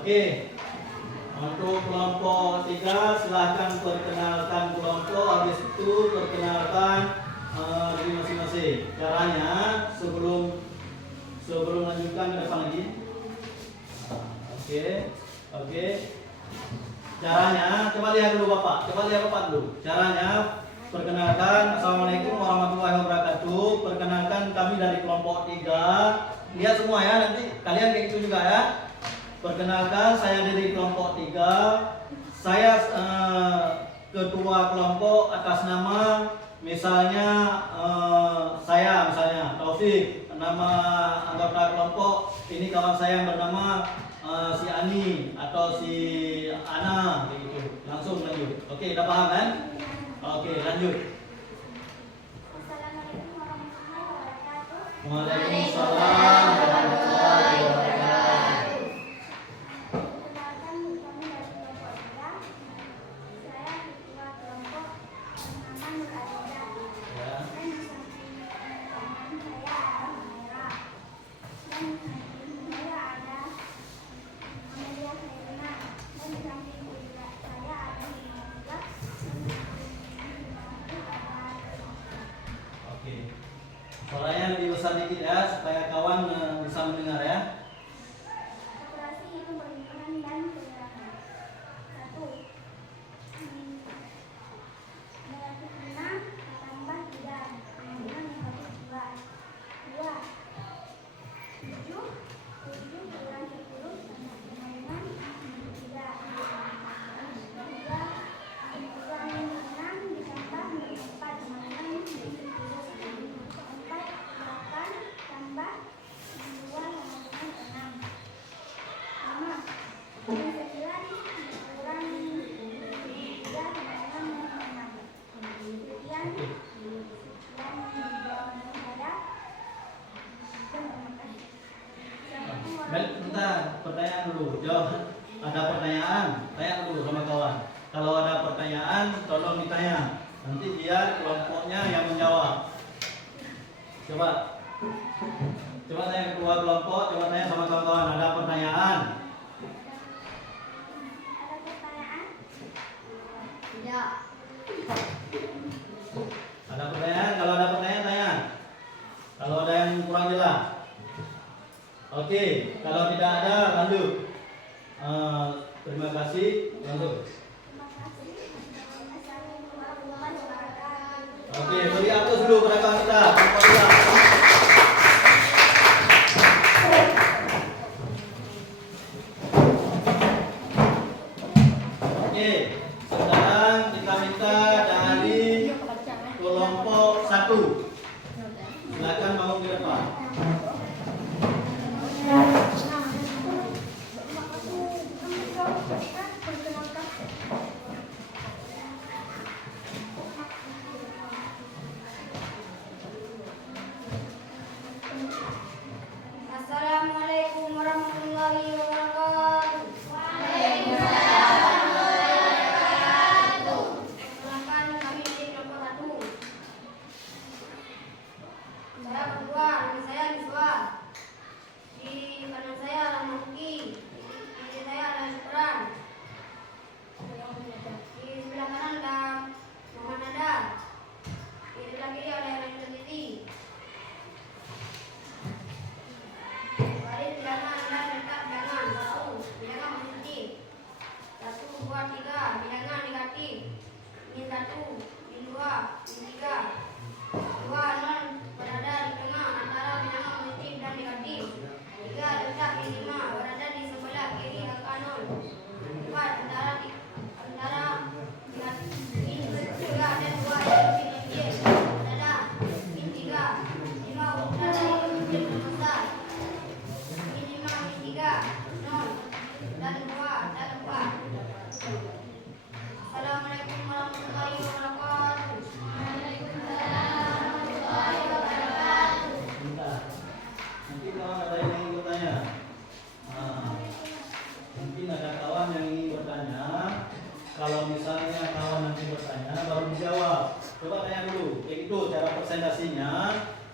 Oke, untuk kelompok 3 silahkan perkenalkan kelompok, habis itu perkenalkan diri masing-masing. Caranya sebelum lanjutkan ke depan lagi. Oke. Caranya, coba lihat dulu Bapak dulu. Caranya perkenalkan, Assalamualaikum warahmatullahi wabarakatuh. Perkenalkan kami dari kelompok 3. Lihat semua ya, nanti kalian kayak gitu juga ya. Perkenalkan, saya dari kelompok 3. Saya ketua kelompok atas nama misalnya saya Taufik. Nama anggota kelompok ini kawan saya yang bernama si Ani atau si Ana begitu. Langsung lanjut. Oke, udah paham kan? Oke, lanjut. Assalamualaikum warahmatullahi wabarakatuh. Waalaikumsalam warahmatullahi wabarakatuh. Perkenalkan kami dari kelompok 3. Saya ketua kelompok bernama Nur Aida. Ya. Dan di samping teman saya ada Humaira. Dan di samping saya ada Amelia Khairina. Dan di samping saya ada Himaria. Dan di samping ada Oke. Suaranya lebih besar dikit ya supaya kawan bisa mendengar ya. Operasi itu perlindungan dan penyerangan. 1. Negatif 6 tambah 3 dengan negatif 2. 2. 7 kurang 10 sama dengan 3. 3 kurang 6 ditambah 4 sama dengan 10. 4 8 tambah 2 sama dengan 6. 5. 9 kurang 3 sama dengan 6. Kemudian Oke. dan jawaban saya. Terima kasih. Bentar, pertanyaan dulu. Jawab. Ada pertanyaan? Tanya dulu sama kawan. Kalau ada pertanyaan, tolong ditanya. Nanti biar kelompoknya yang menjawab. Coba tanya ketua kelompok, coba tanya sama kawan-kawan. Ada pertanyaan? Ada pertanyaan? Ya. Ada pertanyaan? Kalau ada pertanyaan, tanya. Kalau ada yang kurang jelas. Oke, kalau tidak ada, lanjut. Terima kasih. Lanjut. Terima kasih. Assalamualaikum warahmatullahi wabarakatuh. Oke, beri aplaus dulu pada kawan kita. Kelompok kita. Oke, sekarang kita minta dari kelompok 1. Silakan bangun di depan. Assalamualaikum warahmatullahi wabarakatuh. bilangan dan letak bilangan. 1. Bilangan positif. 1, 2, 3. Bilangan negatif. Min 1, min 2, min 3. 2, 0 berada di tengah antara bilangan positif dan negatif. 3. Letak min 5 berada di sebelah kiri angka 0. 4. Antara min 3 dan 2 yang lebih kecil berada min 3. 5 berada di lebih besar. Min 5, min 3, 0 dan 2 dan 4. Assalamualaikum warahmatullahi wabarakatuh. Bentar. Nanti kawan ada yang ingin bertanya. Mungkin ada kawan yang ingin bertanya. Kalau misalnya kawan nanti bertanya baru dijawab. Coba tanya dulu. Kayak itu cara presentasinya.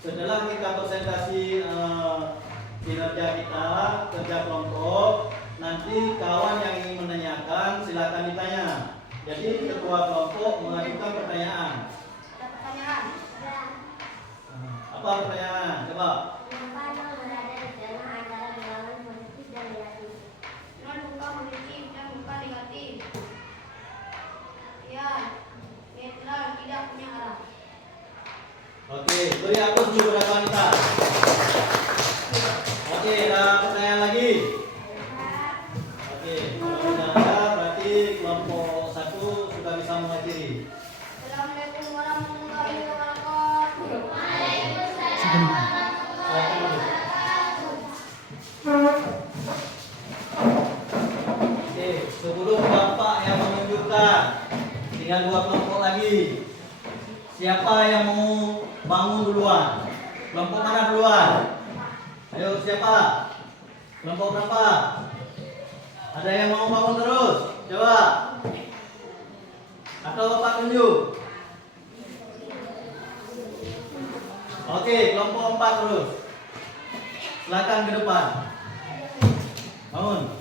Setelah kita presentasi kinerja kita, kerja kelompok, nanti kawan yang ingin menanyakan silakan ditanya. Jadi ketua kelompok mengajukan pertanyaan. Ada pertanyaan? Apa pertanyaan? Coba. Mengapa 0 berada di tengah antara bilangan positif dan negatif? 0 bukan positif dan bukan negatif. Ya, netral tidak punya arah. Oke, beri aplaus dulu pada wanita. Oke, ada pertanyaan lagi? Oke, kalau tidak ada berarti kelompok 1 sudah bisa mengakhiri. Assalamualaikum warahmatullahi wabarakatuh. Oke, sebelum Bapak yang menunjukkan, tinggal 2 kelompok lagi. Siapa yang mau bangun duluan? Kelompok mana duluan? Ayo siapa? Kelompok berapa? Ada yang mau bangun terus? Coba. Atau Bapak tunjuk? Oke, kelompok 4 terus. Silakan ke depan. Bangun.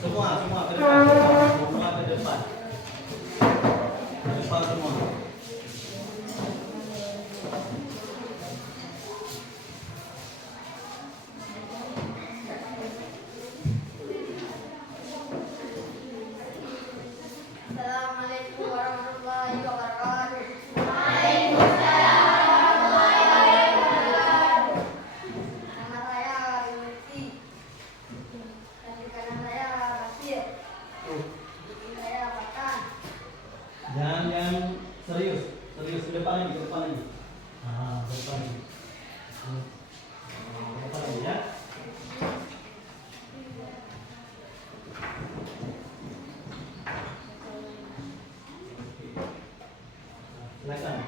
Semua ke depan. Semua ke depan. Ke depan semua. Assalamualaikum warahmatullahi wabarakatuh. Nama saya Yuniti. Dan di kanan saya Basir. Di kiri saya Batan. Jangan serius ke depan lagi, ke depan lagi. Ke depan lagi. Ke depan lagi ya. Silakan.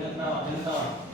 Jangan tawa.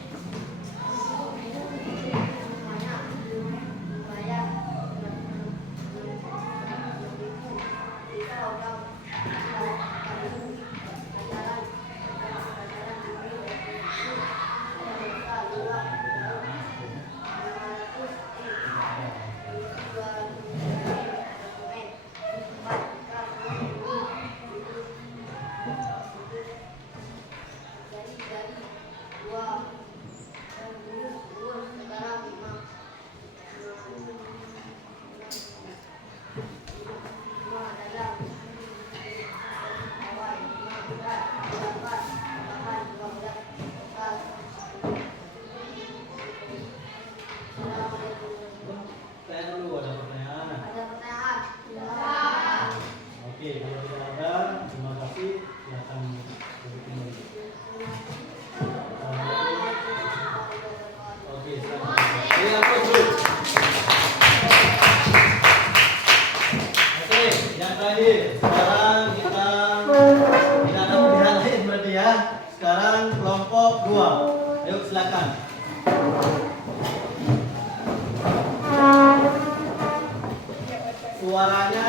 suaranya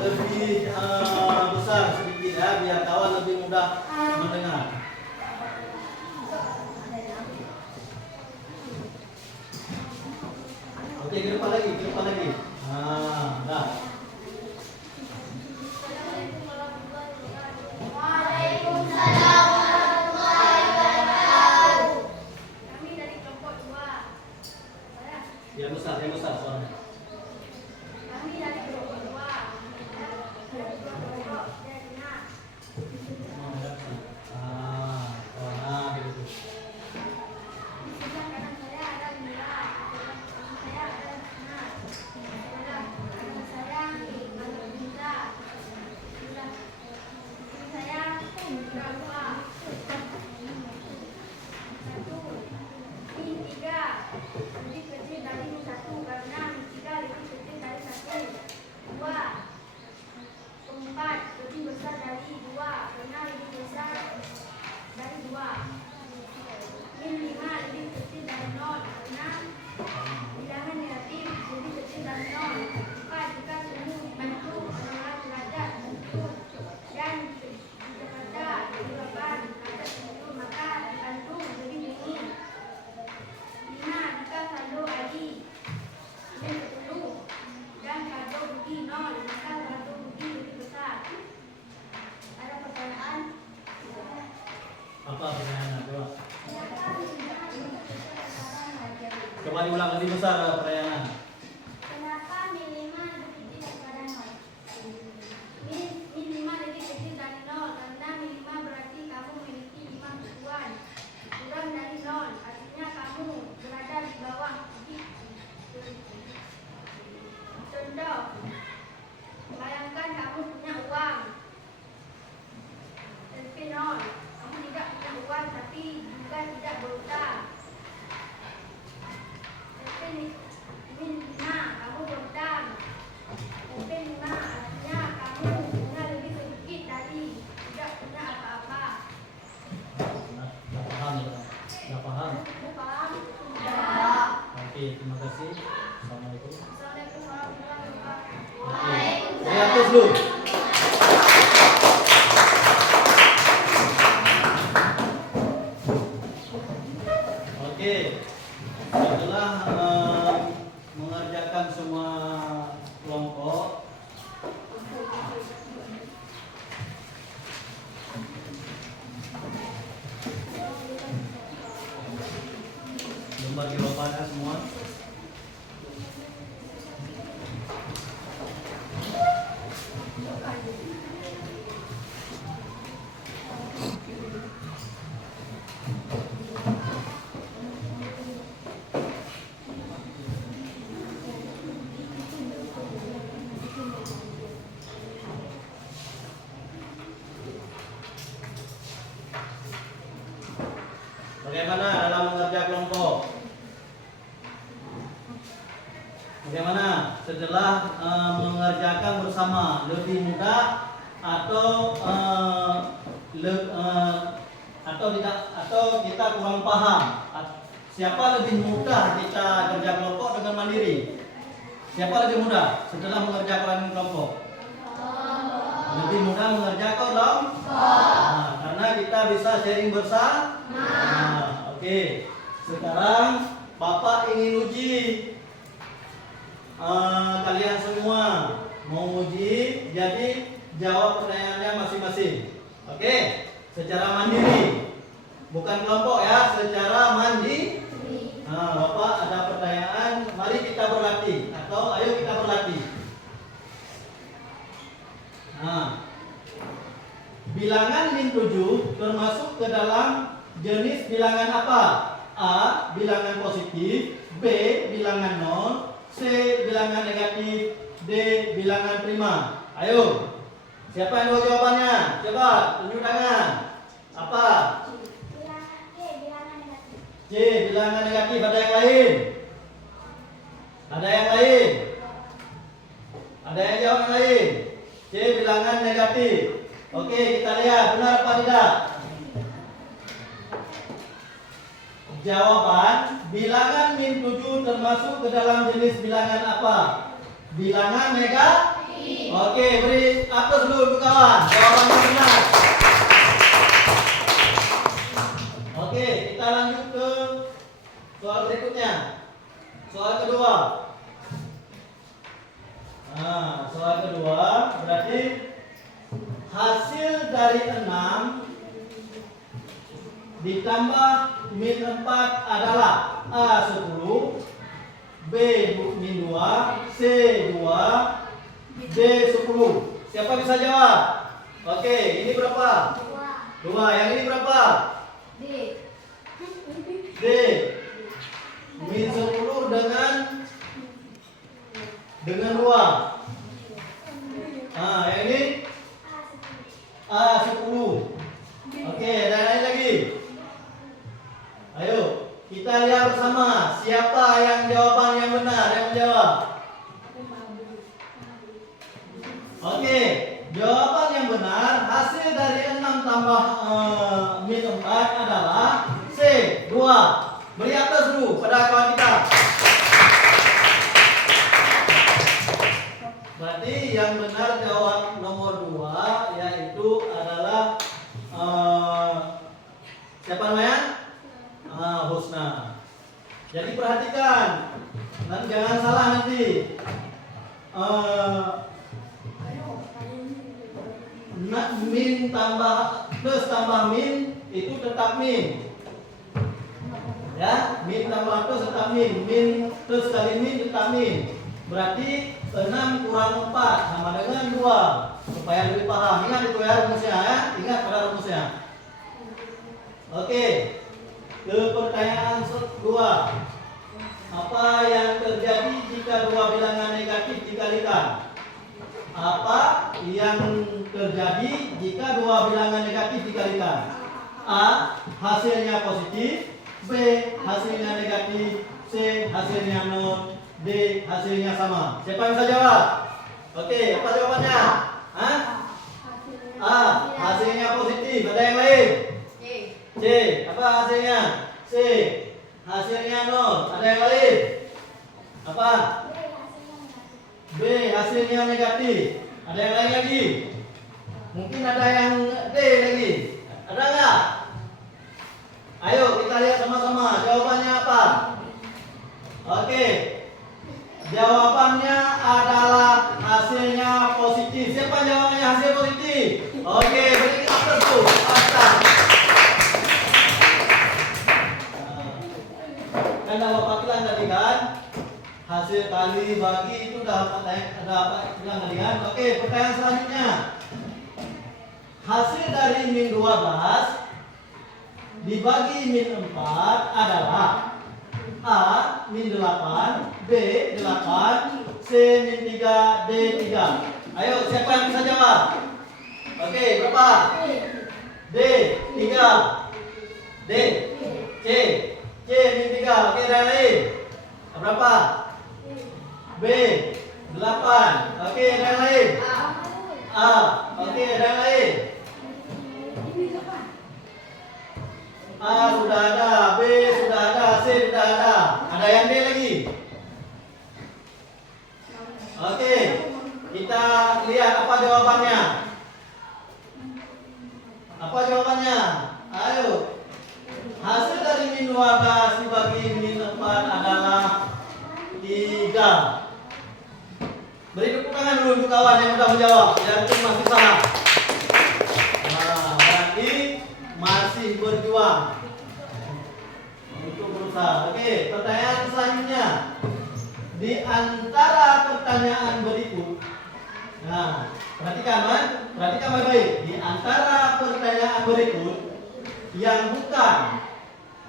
lebih besar sedikit ya, biar kawan lebih mudah mendengar. Oke, ke depan lagi, ke depan lagi. Dah. Waalaikumsalam warahmatullahi wabarakatuh. Kami dari kelompok 2. Yang besar suaranya. Kami dari kelompok 2. Dari kelompok Derina. Begitu. Di sebelah kanan saya ada Mira. Di sebelah saya ada Hana. Di sebelah kanan saya ada Binta. Di sebelah kiri saya Rafa. 1, min 3 lebih kecil dari min 1 karena min 3 lebih kecil dari 1. 2, 4 lebih besar dari 2 karena lebih besar dari 2. Min 5 lebih kecil dari 0 karena bilangan negatif lebih kecil dari 0. 4 jika semua dibantu adalah derajat tentu dan di Jakarta di Bapak derajat tentu maka dibantu lebih dingin. 5 jika saldo Adi lebih 10 dan saldo Budi 0 maka saldo Budi lebih besar. Ada pertanyaan? Apa pertanyaannya? Coba. Kenapa minimal lebih kecil daripada 0? Coba diulang lebih besar pertanyaan. Kenapa minimal lebih kecil daripada 0? Minimal lebih kecil dari 0 karena minimal berarti kamu memiliki 5 satuan. Kurang dari 0 artinya kamu berada di bawah. Contoh, bayangkan kamu punya uang SP 0. Kamu tidak punya uang tapi juga tidak berutang. SP min 5, kamu berutang. SP 5 artinya kamu punya lebih sedikit dari tidak punya apa-apa. Nggak paham ya? Nggak paham? Paham? Oke, terima kasih. Assalamualaikum. Assalamualaikum warahmatullahi wabarakatuh. Oke. Lihat dulu. Oke. Setelah mengerjakan semua kelompok, lembar jawabannya semua. Bagaimana dalam mengerja kelompok? Bagaimana setelah mengerjakan bersama, lebih mudah atau tidak, atau kita kurang paham? Siapa lebih mudah kita kerja kelompok dengan mandiri? Siapa lebih mudah setelah mengerjakan kelompok? Lebih mudah mengerjakan kelompok. Karena kita bisa sharing bersama. Oke. Sekarang Bapak ingin uji kalian semua, mau uji, jadi jawab pertanyaannya masing-masing. Oke, secara mandiri, bukan kelompok ya, secara mandiri. Bapak ada pertanyaan, mari kita berlatih atau ayo kita berlatih. Bilangan min 7 termasuk ke dalam jenis bilangan apa? A. Bilangan positif, B. Bilangan 0, C. Bilangan negatif, D. Bilangan prima. Ayo, siapa yang tahu jawabannya? Coba tunjuk tangan. Apa? Bilangan negatif. C. Bilangan negatif. Ada yang lain? Ada yang lain? Ada yang jawab yang lain? C. Bilangan negatif. Oke, kita lihat benar apa tidak. Jawaban bilangan min 7 termasuk ke dalam jenis bilangan apa? Bilangan negatif. Oke, beri aplaus dulu untuk kawan. Jawabannya benar. Oke, kita lanjut ke soal berikutnya. Soal kedua. Nah, soal kedua berarti hasil dari 6 ditambah min 4 adalah A 10, B min 2, C 2, D 10. Siapa bisa jawab? Oke, ini berapa? 2. Yang ini berapa? D. Min 10 dengan 2. Nah, yang ini A 10. Oke, ada lain lagi. Ayo, kita lihat bersama siapa yang jawaban yang benar yang menjawab. Oke, jawaban yang benar hasil dari 6 tambah min 4 adalah C 2. Beri aplaus dulu pada kawan kita. Berarti yang benar jawab nomor 2 yaitu adalah siapa namanya? Husna. Jadi perhatikan, dan jangan salah nanti. Min tambah plus tambah min itu tetap min. Ya, min tambah plus tetap min. Min plus kali min tetap min. Berarti 6 kurang 4 sama dengan 2. Supaya lebih paham. Ingat itu ya rumusnya ya. Ingat pada rumusnya. Oke. Ke pertanyaan kedua. Apa yang terjadi jika dua bilangan negatif dikalikan? Apa yang terjadi jika dua bilangan negatif dikalikan? A. Hasilnya positif. B. Hasilnya negatif. C. Hasilnya 0. D. Hasilnya sama. Siapa yang bisa jawab? Oke, apa jawabannya? Hah? A. Hasilnya positif. Ada yang lain? C. Apa hasilnya? C. Hasilnya 0. Ada yang lain? Apa? B. Hasilnya negatif. Ada yang lain lagi? Mungkin ada yang D lagi. Ada nggak? Ayo kita lihat sama-sama. Jawabannya apa? Oke. Jawabannya adalah hasilnya positif. Siapa jawabannya hasil positif? Oke, beri aplaus tuh. Karena Bapak bilang tadi kan, hasil kali bagi itu dapat bilang tadi kan. Oke, pertanyaan selanjutnya. Hasil dari min 12 dibagi min 4 adalah A min 8, B 8, C min 3, D 3. Ayo, siapa yang bisa jawab? Oke, berapa? D 3. D. C min 3. Oke, ada lain? Berapa? B 8. Oke, ada yang lain? A. Oke, ada yang lain? A sudah ada, B sudah ada, C sudah ada. Ada yang D lagi? Oke, kita lihat apa jawabannya. Apa jawabannya? Ayo. Hasil dari min 12 dibagi min 4 adalah 3. Beri tepuk tangan dulu untuk kawan yang sudah menjawab. Jangan masih salah. Nah, berarti masih berjuang untuk berusaha. Oke, pertanyaan selanjutnya. Di antara pertanyaan berikut, nah, perhatikan baik-baik. Di antara pertanyaan berikut yang bukan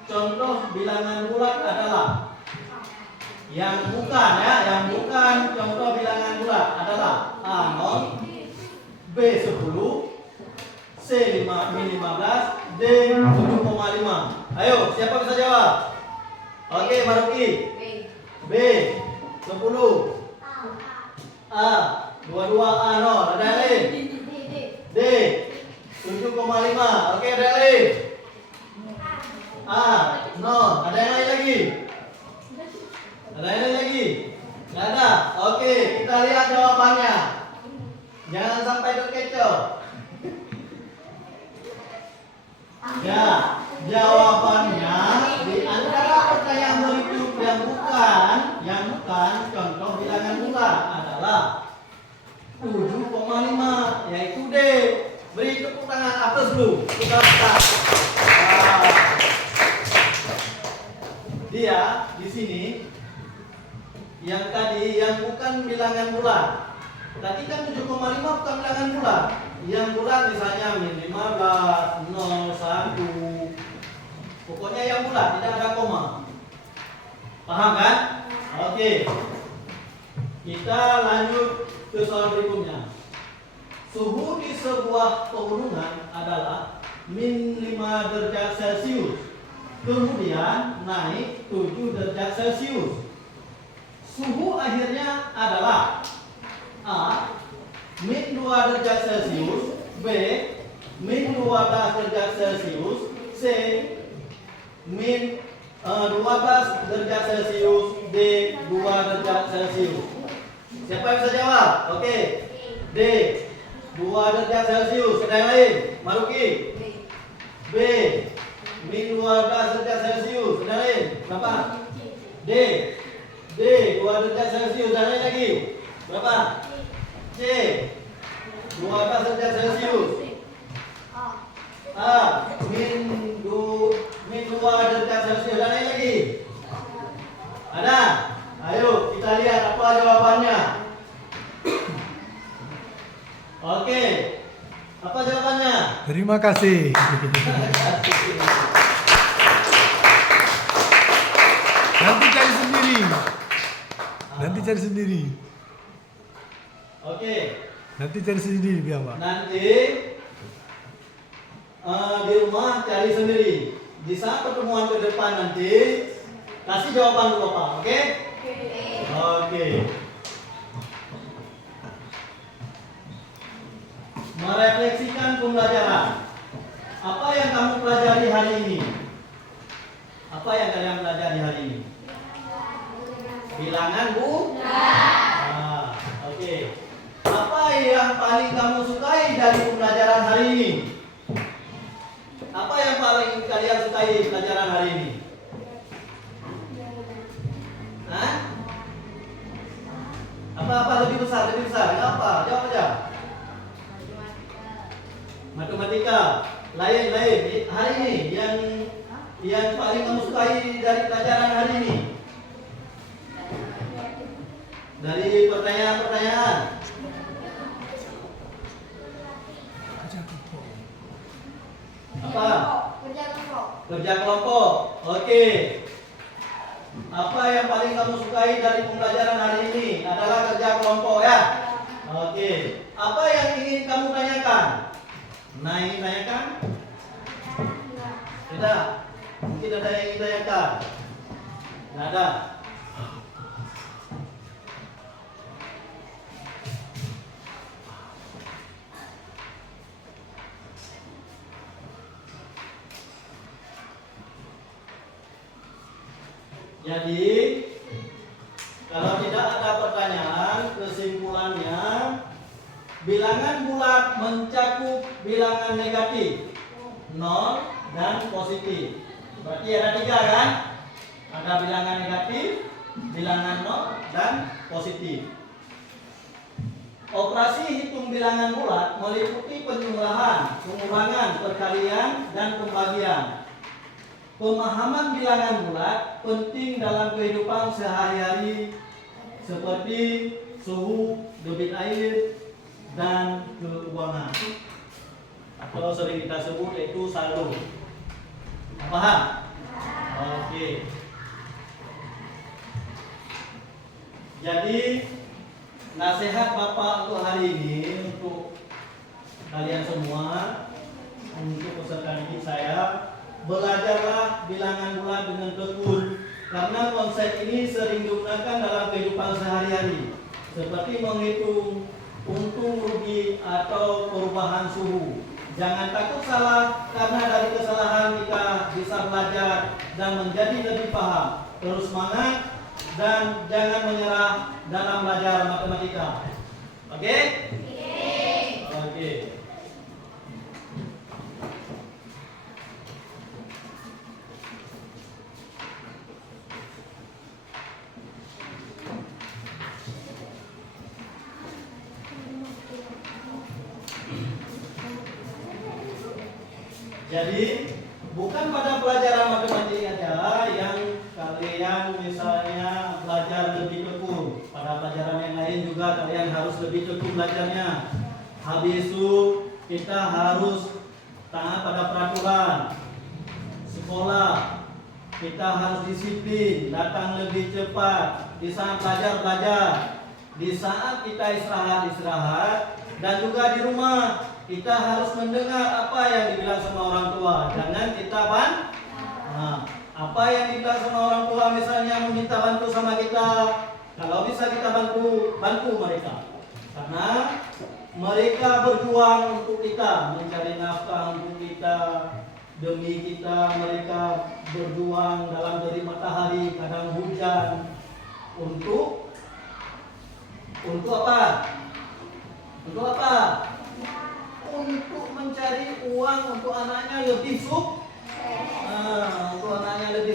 contoh bilangan bulat adalah yang bukan contoh bilangan bulat adalah A 0, B 10, C 15, D 7,5. Ayo, siapa bisa jawab? Oke, Maruki. B 10. A 22 A 0. Ada yang lain? D 7,5. Oke, ada yang lain? A 0. Ada yang lain lagi? Ada yang lain lagi? Nggak ada. Oke, kita lihat jawabannya. Jangan sampai terkecoh. Ya, jawabannya di antara pertanyaan berikut yang bukan contoh bilangan bulat adalah 7,5, yaitu D. Beri tepuk tangan atas dulu. Kita start. Dia di sini yang tadi yang bukan bilangan bulat. Tadi kan 7,5 bukan bilangan bulat. Yang bulat misalnya min 15, 0, 1. Pokoknya yang bulat, tidak ada koma. Paham kan? Oke. Kita lanjut ke soal berikutnya. Suhu di sebuah pegunungan adalah min 5 derajat Celcius. Kemudian naik 7 derajat Celcius. Suhu akhirnya adalah A. Min 2 derajat Celcius. B. Min 12 derajat Celcius. C. Min 12 derajat Celcius. D. 2 derajat Celcius. Siapa yang bisa jawab? Oke. D. 2 derajat Celcius. Ada yang lain? Maruki. B. Min 12 derajat Celcius. Ada yang lain? Berapa? D. D. 2 derajat Celcius. Ada yang lain lagi? Berapa? C. 12 derajat Celcius. A. Min 2 derajat Celcius. Ada yang lain lagi? Ada? Ayo kita lihat apa jawabannya. Oke. Apa jawabannya? Terima kasih. Nanti cari sendiri. Nanti cari sendiri. Oke. Nanti cari sendiri biar Pak. Nanti di rumah cari sendiri. Di saat pertemuan ke depan nanti kasih jawaban dulu Pak. Oke? Oke. Merefleksikan pembelajaran. Apa yang kamu pelajari hari ini? Apa yang kalian pelajari hari ini? Bilangan bulat. Oke. Apa yang paling kamu sukai dari pembelajaran hari ini? Apa yang paling kalian sukai pelajaran hari ini? Hah? Apa lebih besar? Apa? Jawab aja. Matematika. Lain. Hari ini yang paling kamu sukai dari pelajaran hari ini? Dari pertanyaan-pertanyaan. Apa? Kerja kelompok. Oke. Apa yang paling kamu sukai dari pembelajaran hari ini adalah kerja kelompok ya? Oke. Apa yang ingin kamu tanyakan? Ingin tanyakan? Tidak. Mungkin ada yang ingin tanyakan. Tidak ada. Jadi kalau tidak ada pertanyaan, kesimpulannya bilangan bulat mencakup bilangan negatif, 0 dan positif. Berarti ada 3 kan? Ada bilangan negatif, bilangan 0 dan positif. Operasi hitung bilangan bulat meliputi penjumlahan, pengurangan, perkalian, dan pembagian. Pemahaman bilangan bulat penting dalam kehidupan sehari-hari seperti suhu, debit air, dan keuangan. Atau sering kita sebut yaitu saldo. Paham? Oke. Jadi nasihat Bapak untuk hari ini untuk kalian semua, untuk peserta didik saya, belajarlah bilangan bulat dengan tekun, karena konsep ini sering digunakan dalam kehidupan sehari-hari, seperti menghitung untung rugi atau perubahan suhu. Jangan takut salah, karena dari kesalahan kita bisa belajar dan menjadi lebih paham. Terus semangat dan jangan menyerah dalam belajar matematika. Oke? Jadi bukan pada pelajaran matematik aja yang kalian misalnya belajar lebih tekun. Pada pelajaran yang lain juga kalian harus lebih tekun belajarnya. Habis itu kita harus taat pada peraturan sekolah. Kita harus disiplin, datang lebih cepat. Di saat belajar, di saat kita istirahat, dan juga di rumah. Kita harus mendengar apa yang dibilang sama orang tua. Jangan kita apa yang dibilang sama orang tua, misalnya meminta bantu sama kita, kalau bisa kita bantu mereka. Karena mereka berjuang untuk kita, mencari nafkah untuk kita, demi kita. Mereka berjuang dalam terik matahari, kadang hujan, untuk apa? Untuk apa? Untuk mencari uang untuk anaknya lebih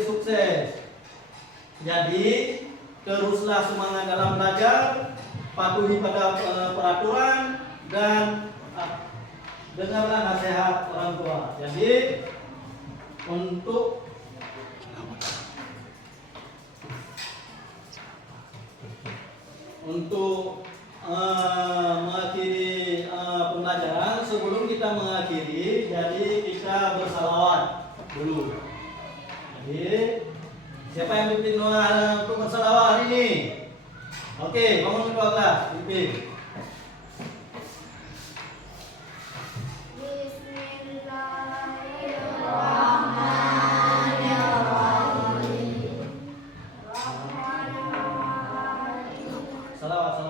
sukses. Jadi teruslah semangat dalam belajar, patuhi pada peraturan, dan dengarlah nasihat orang tua. Jadi untuk mengakhiri pembelajaran, sebelum kita mengakhiri, jadi kita bersalawat dulu. Jadi siapa yang pimpin untuk bersalawat ini? Oke, bangun ketua kelas, pimpin. Salawat.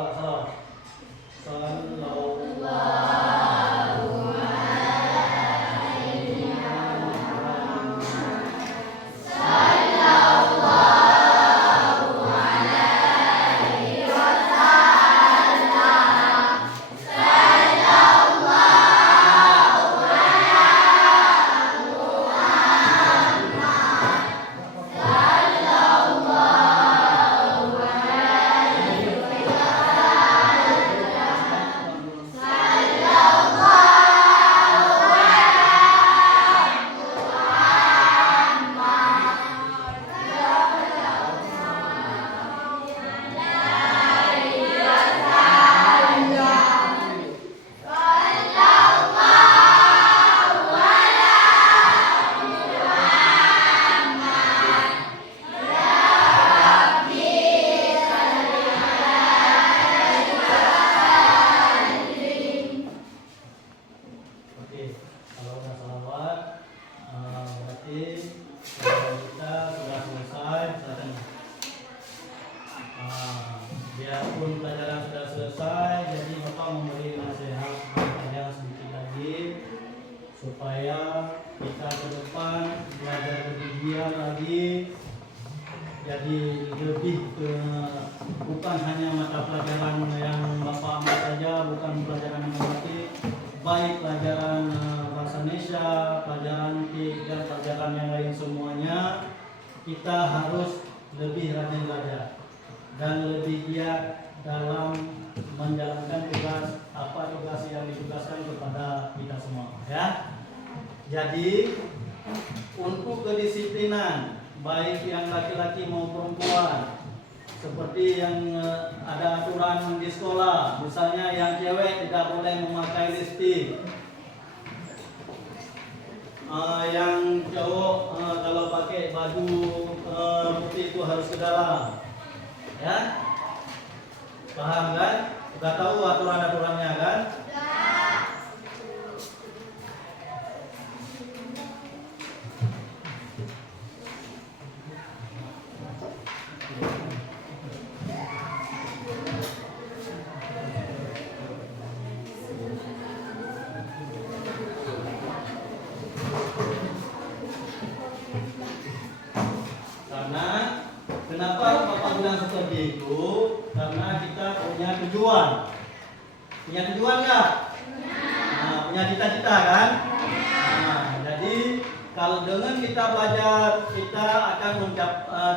Biarpun pelajaran sudah selesai, jadi Bapak memberi nasihat kepada sedikit lagi supaya kita ke depan belajar lebih giat lagi. Jadi lebih ke bukan hanya mata pelajaran yang Bapak ambil saja, bukan pelajaran matematik, baik pelajaran bahasa Indonesia, pelajaran TIK, dan pelajaran yang lain semuanya. Kita harus lebih rajin belajar dan lebih giat dalam menjalankan tugas yang ditugaskan kepada kita semua, ya. Jadi untuk kedisiplinan baik yang laki-laki maupun perempuan, seperti yang ada aturan di sekolah, misalnya yang cewek tidak boleh memakai lipstik, yang cowok kalau pakai baju putih itu harus ke dalam. Ya, paham kan? Sudah tahu aturan-aturannya kan? Kenapa Bapak bilang seperti itu? Karena kita punya tujuan. Punya tujuan nggak? Punya cita-cita kan? Jadi kalau dengan kita belajar, kita akan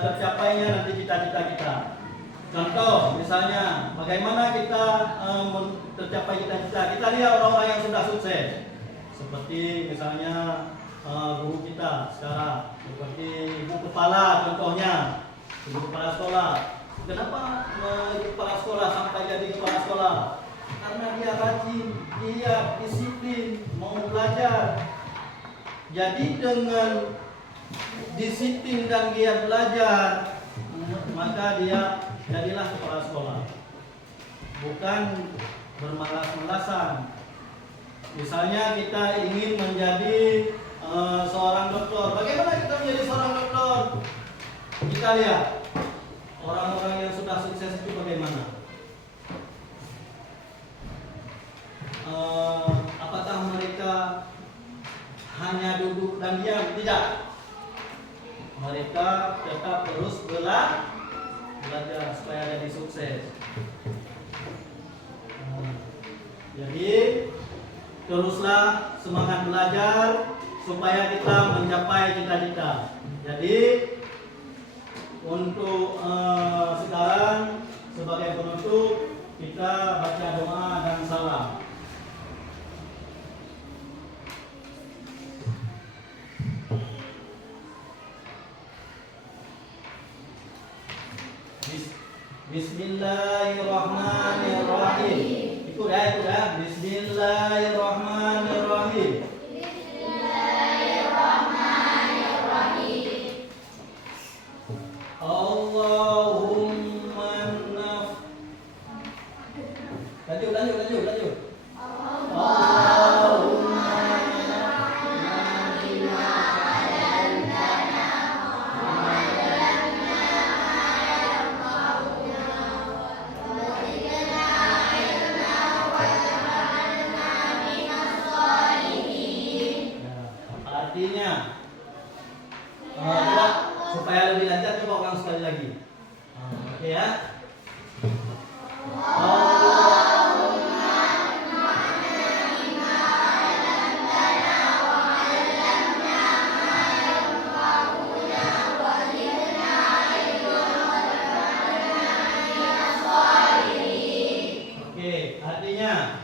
tercapainya nanti cita-cita kita. Contoh, misalnya, bagaimana kita tercapai cita-cita? Kita lihat orang-orang yang sudah sukses. Seperti misalnya guru kita sekarang, seperti ibu kepala contohnya, ibu kepala sekolah. Kenapa ibu kepala sekolah sampai jadi kepala sekolah? Karena dia rajin, dia disiplin, mau belajar. Jadi dengan disiplin dan giat belajar, maka dia jadilah kepala sekolah. Bukan bermalas-malasan. Misalnya kita ingin menjadi seorang dokter. Bagaimana kita menjadi seorang dokter? Kita lihat orang-orang yang sudah sukses itu bagaimana. Apakah mereka hanya duduk dan diam? Tidak. Mereka tetap terus belajar supaya jadi sukses. Jadi teruslah semangat belajar supaya kita mencapai cita-cita. Jadi untuk sekarang sebagai penutup kita baca doa dan salam. Bismillahirrahmanirrahim. Ikut ya. Bismillahirrahmanirrahim. Allahumma lanjut. Allahumma artinya supaya lebih lancar coba ulang sekali lagi. Oke ya. Oke, artinya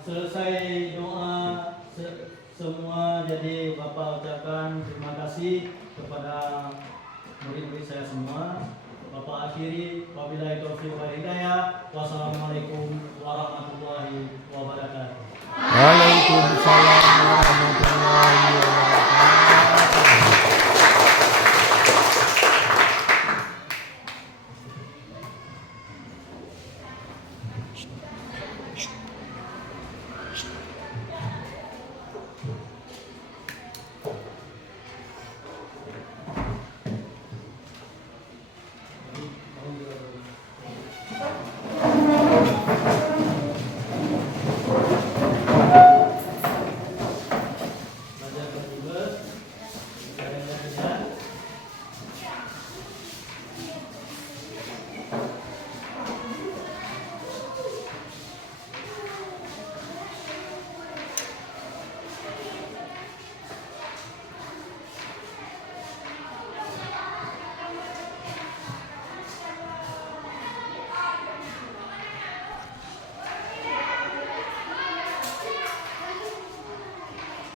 selesai doa semua, jadi Bapak ucapkan terima kasih kepada murid-murid saya semua. Bapak akhiri, wabillahi taufiq wal hidayah. Wassalamualaikum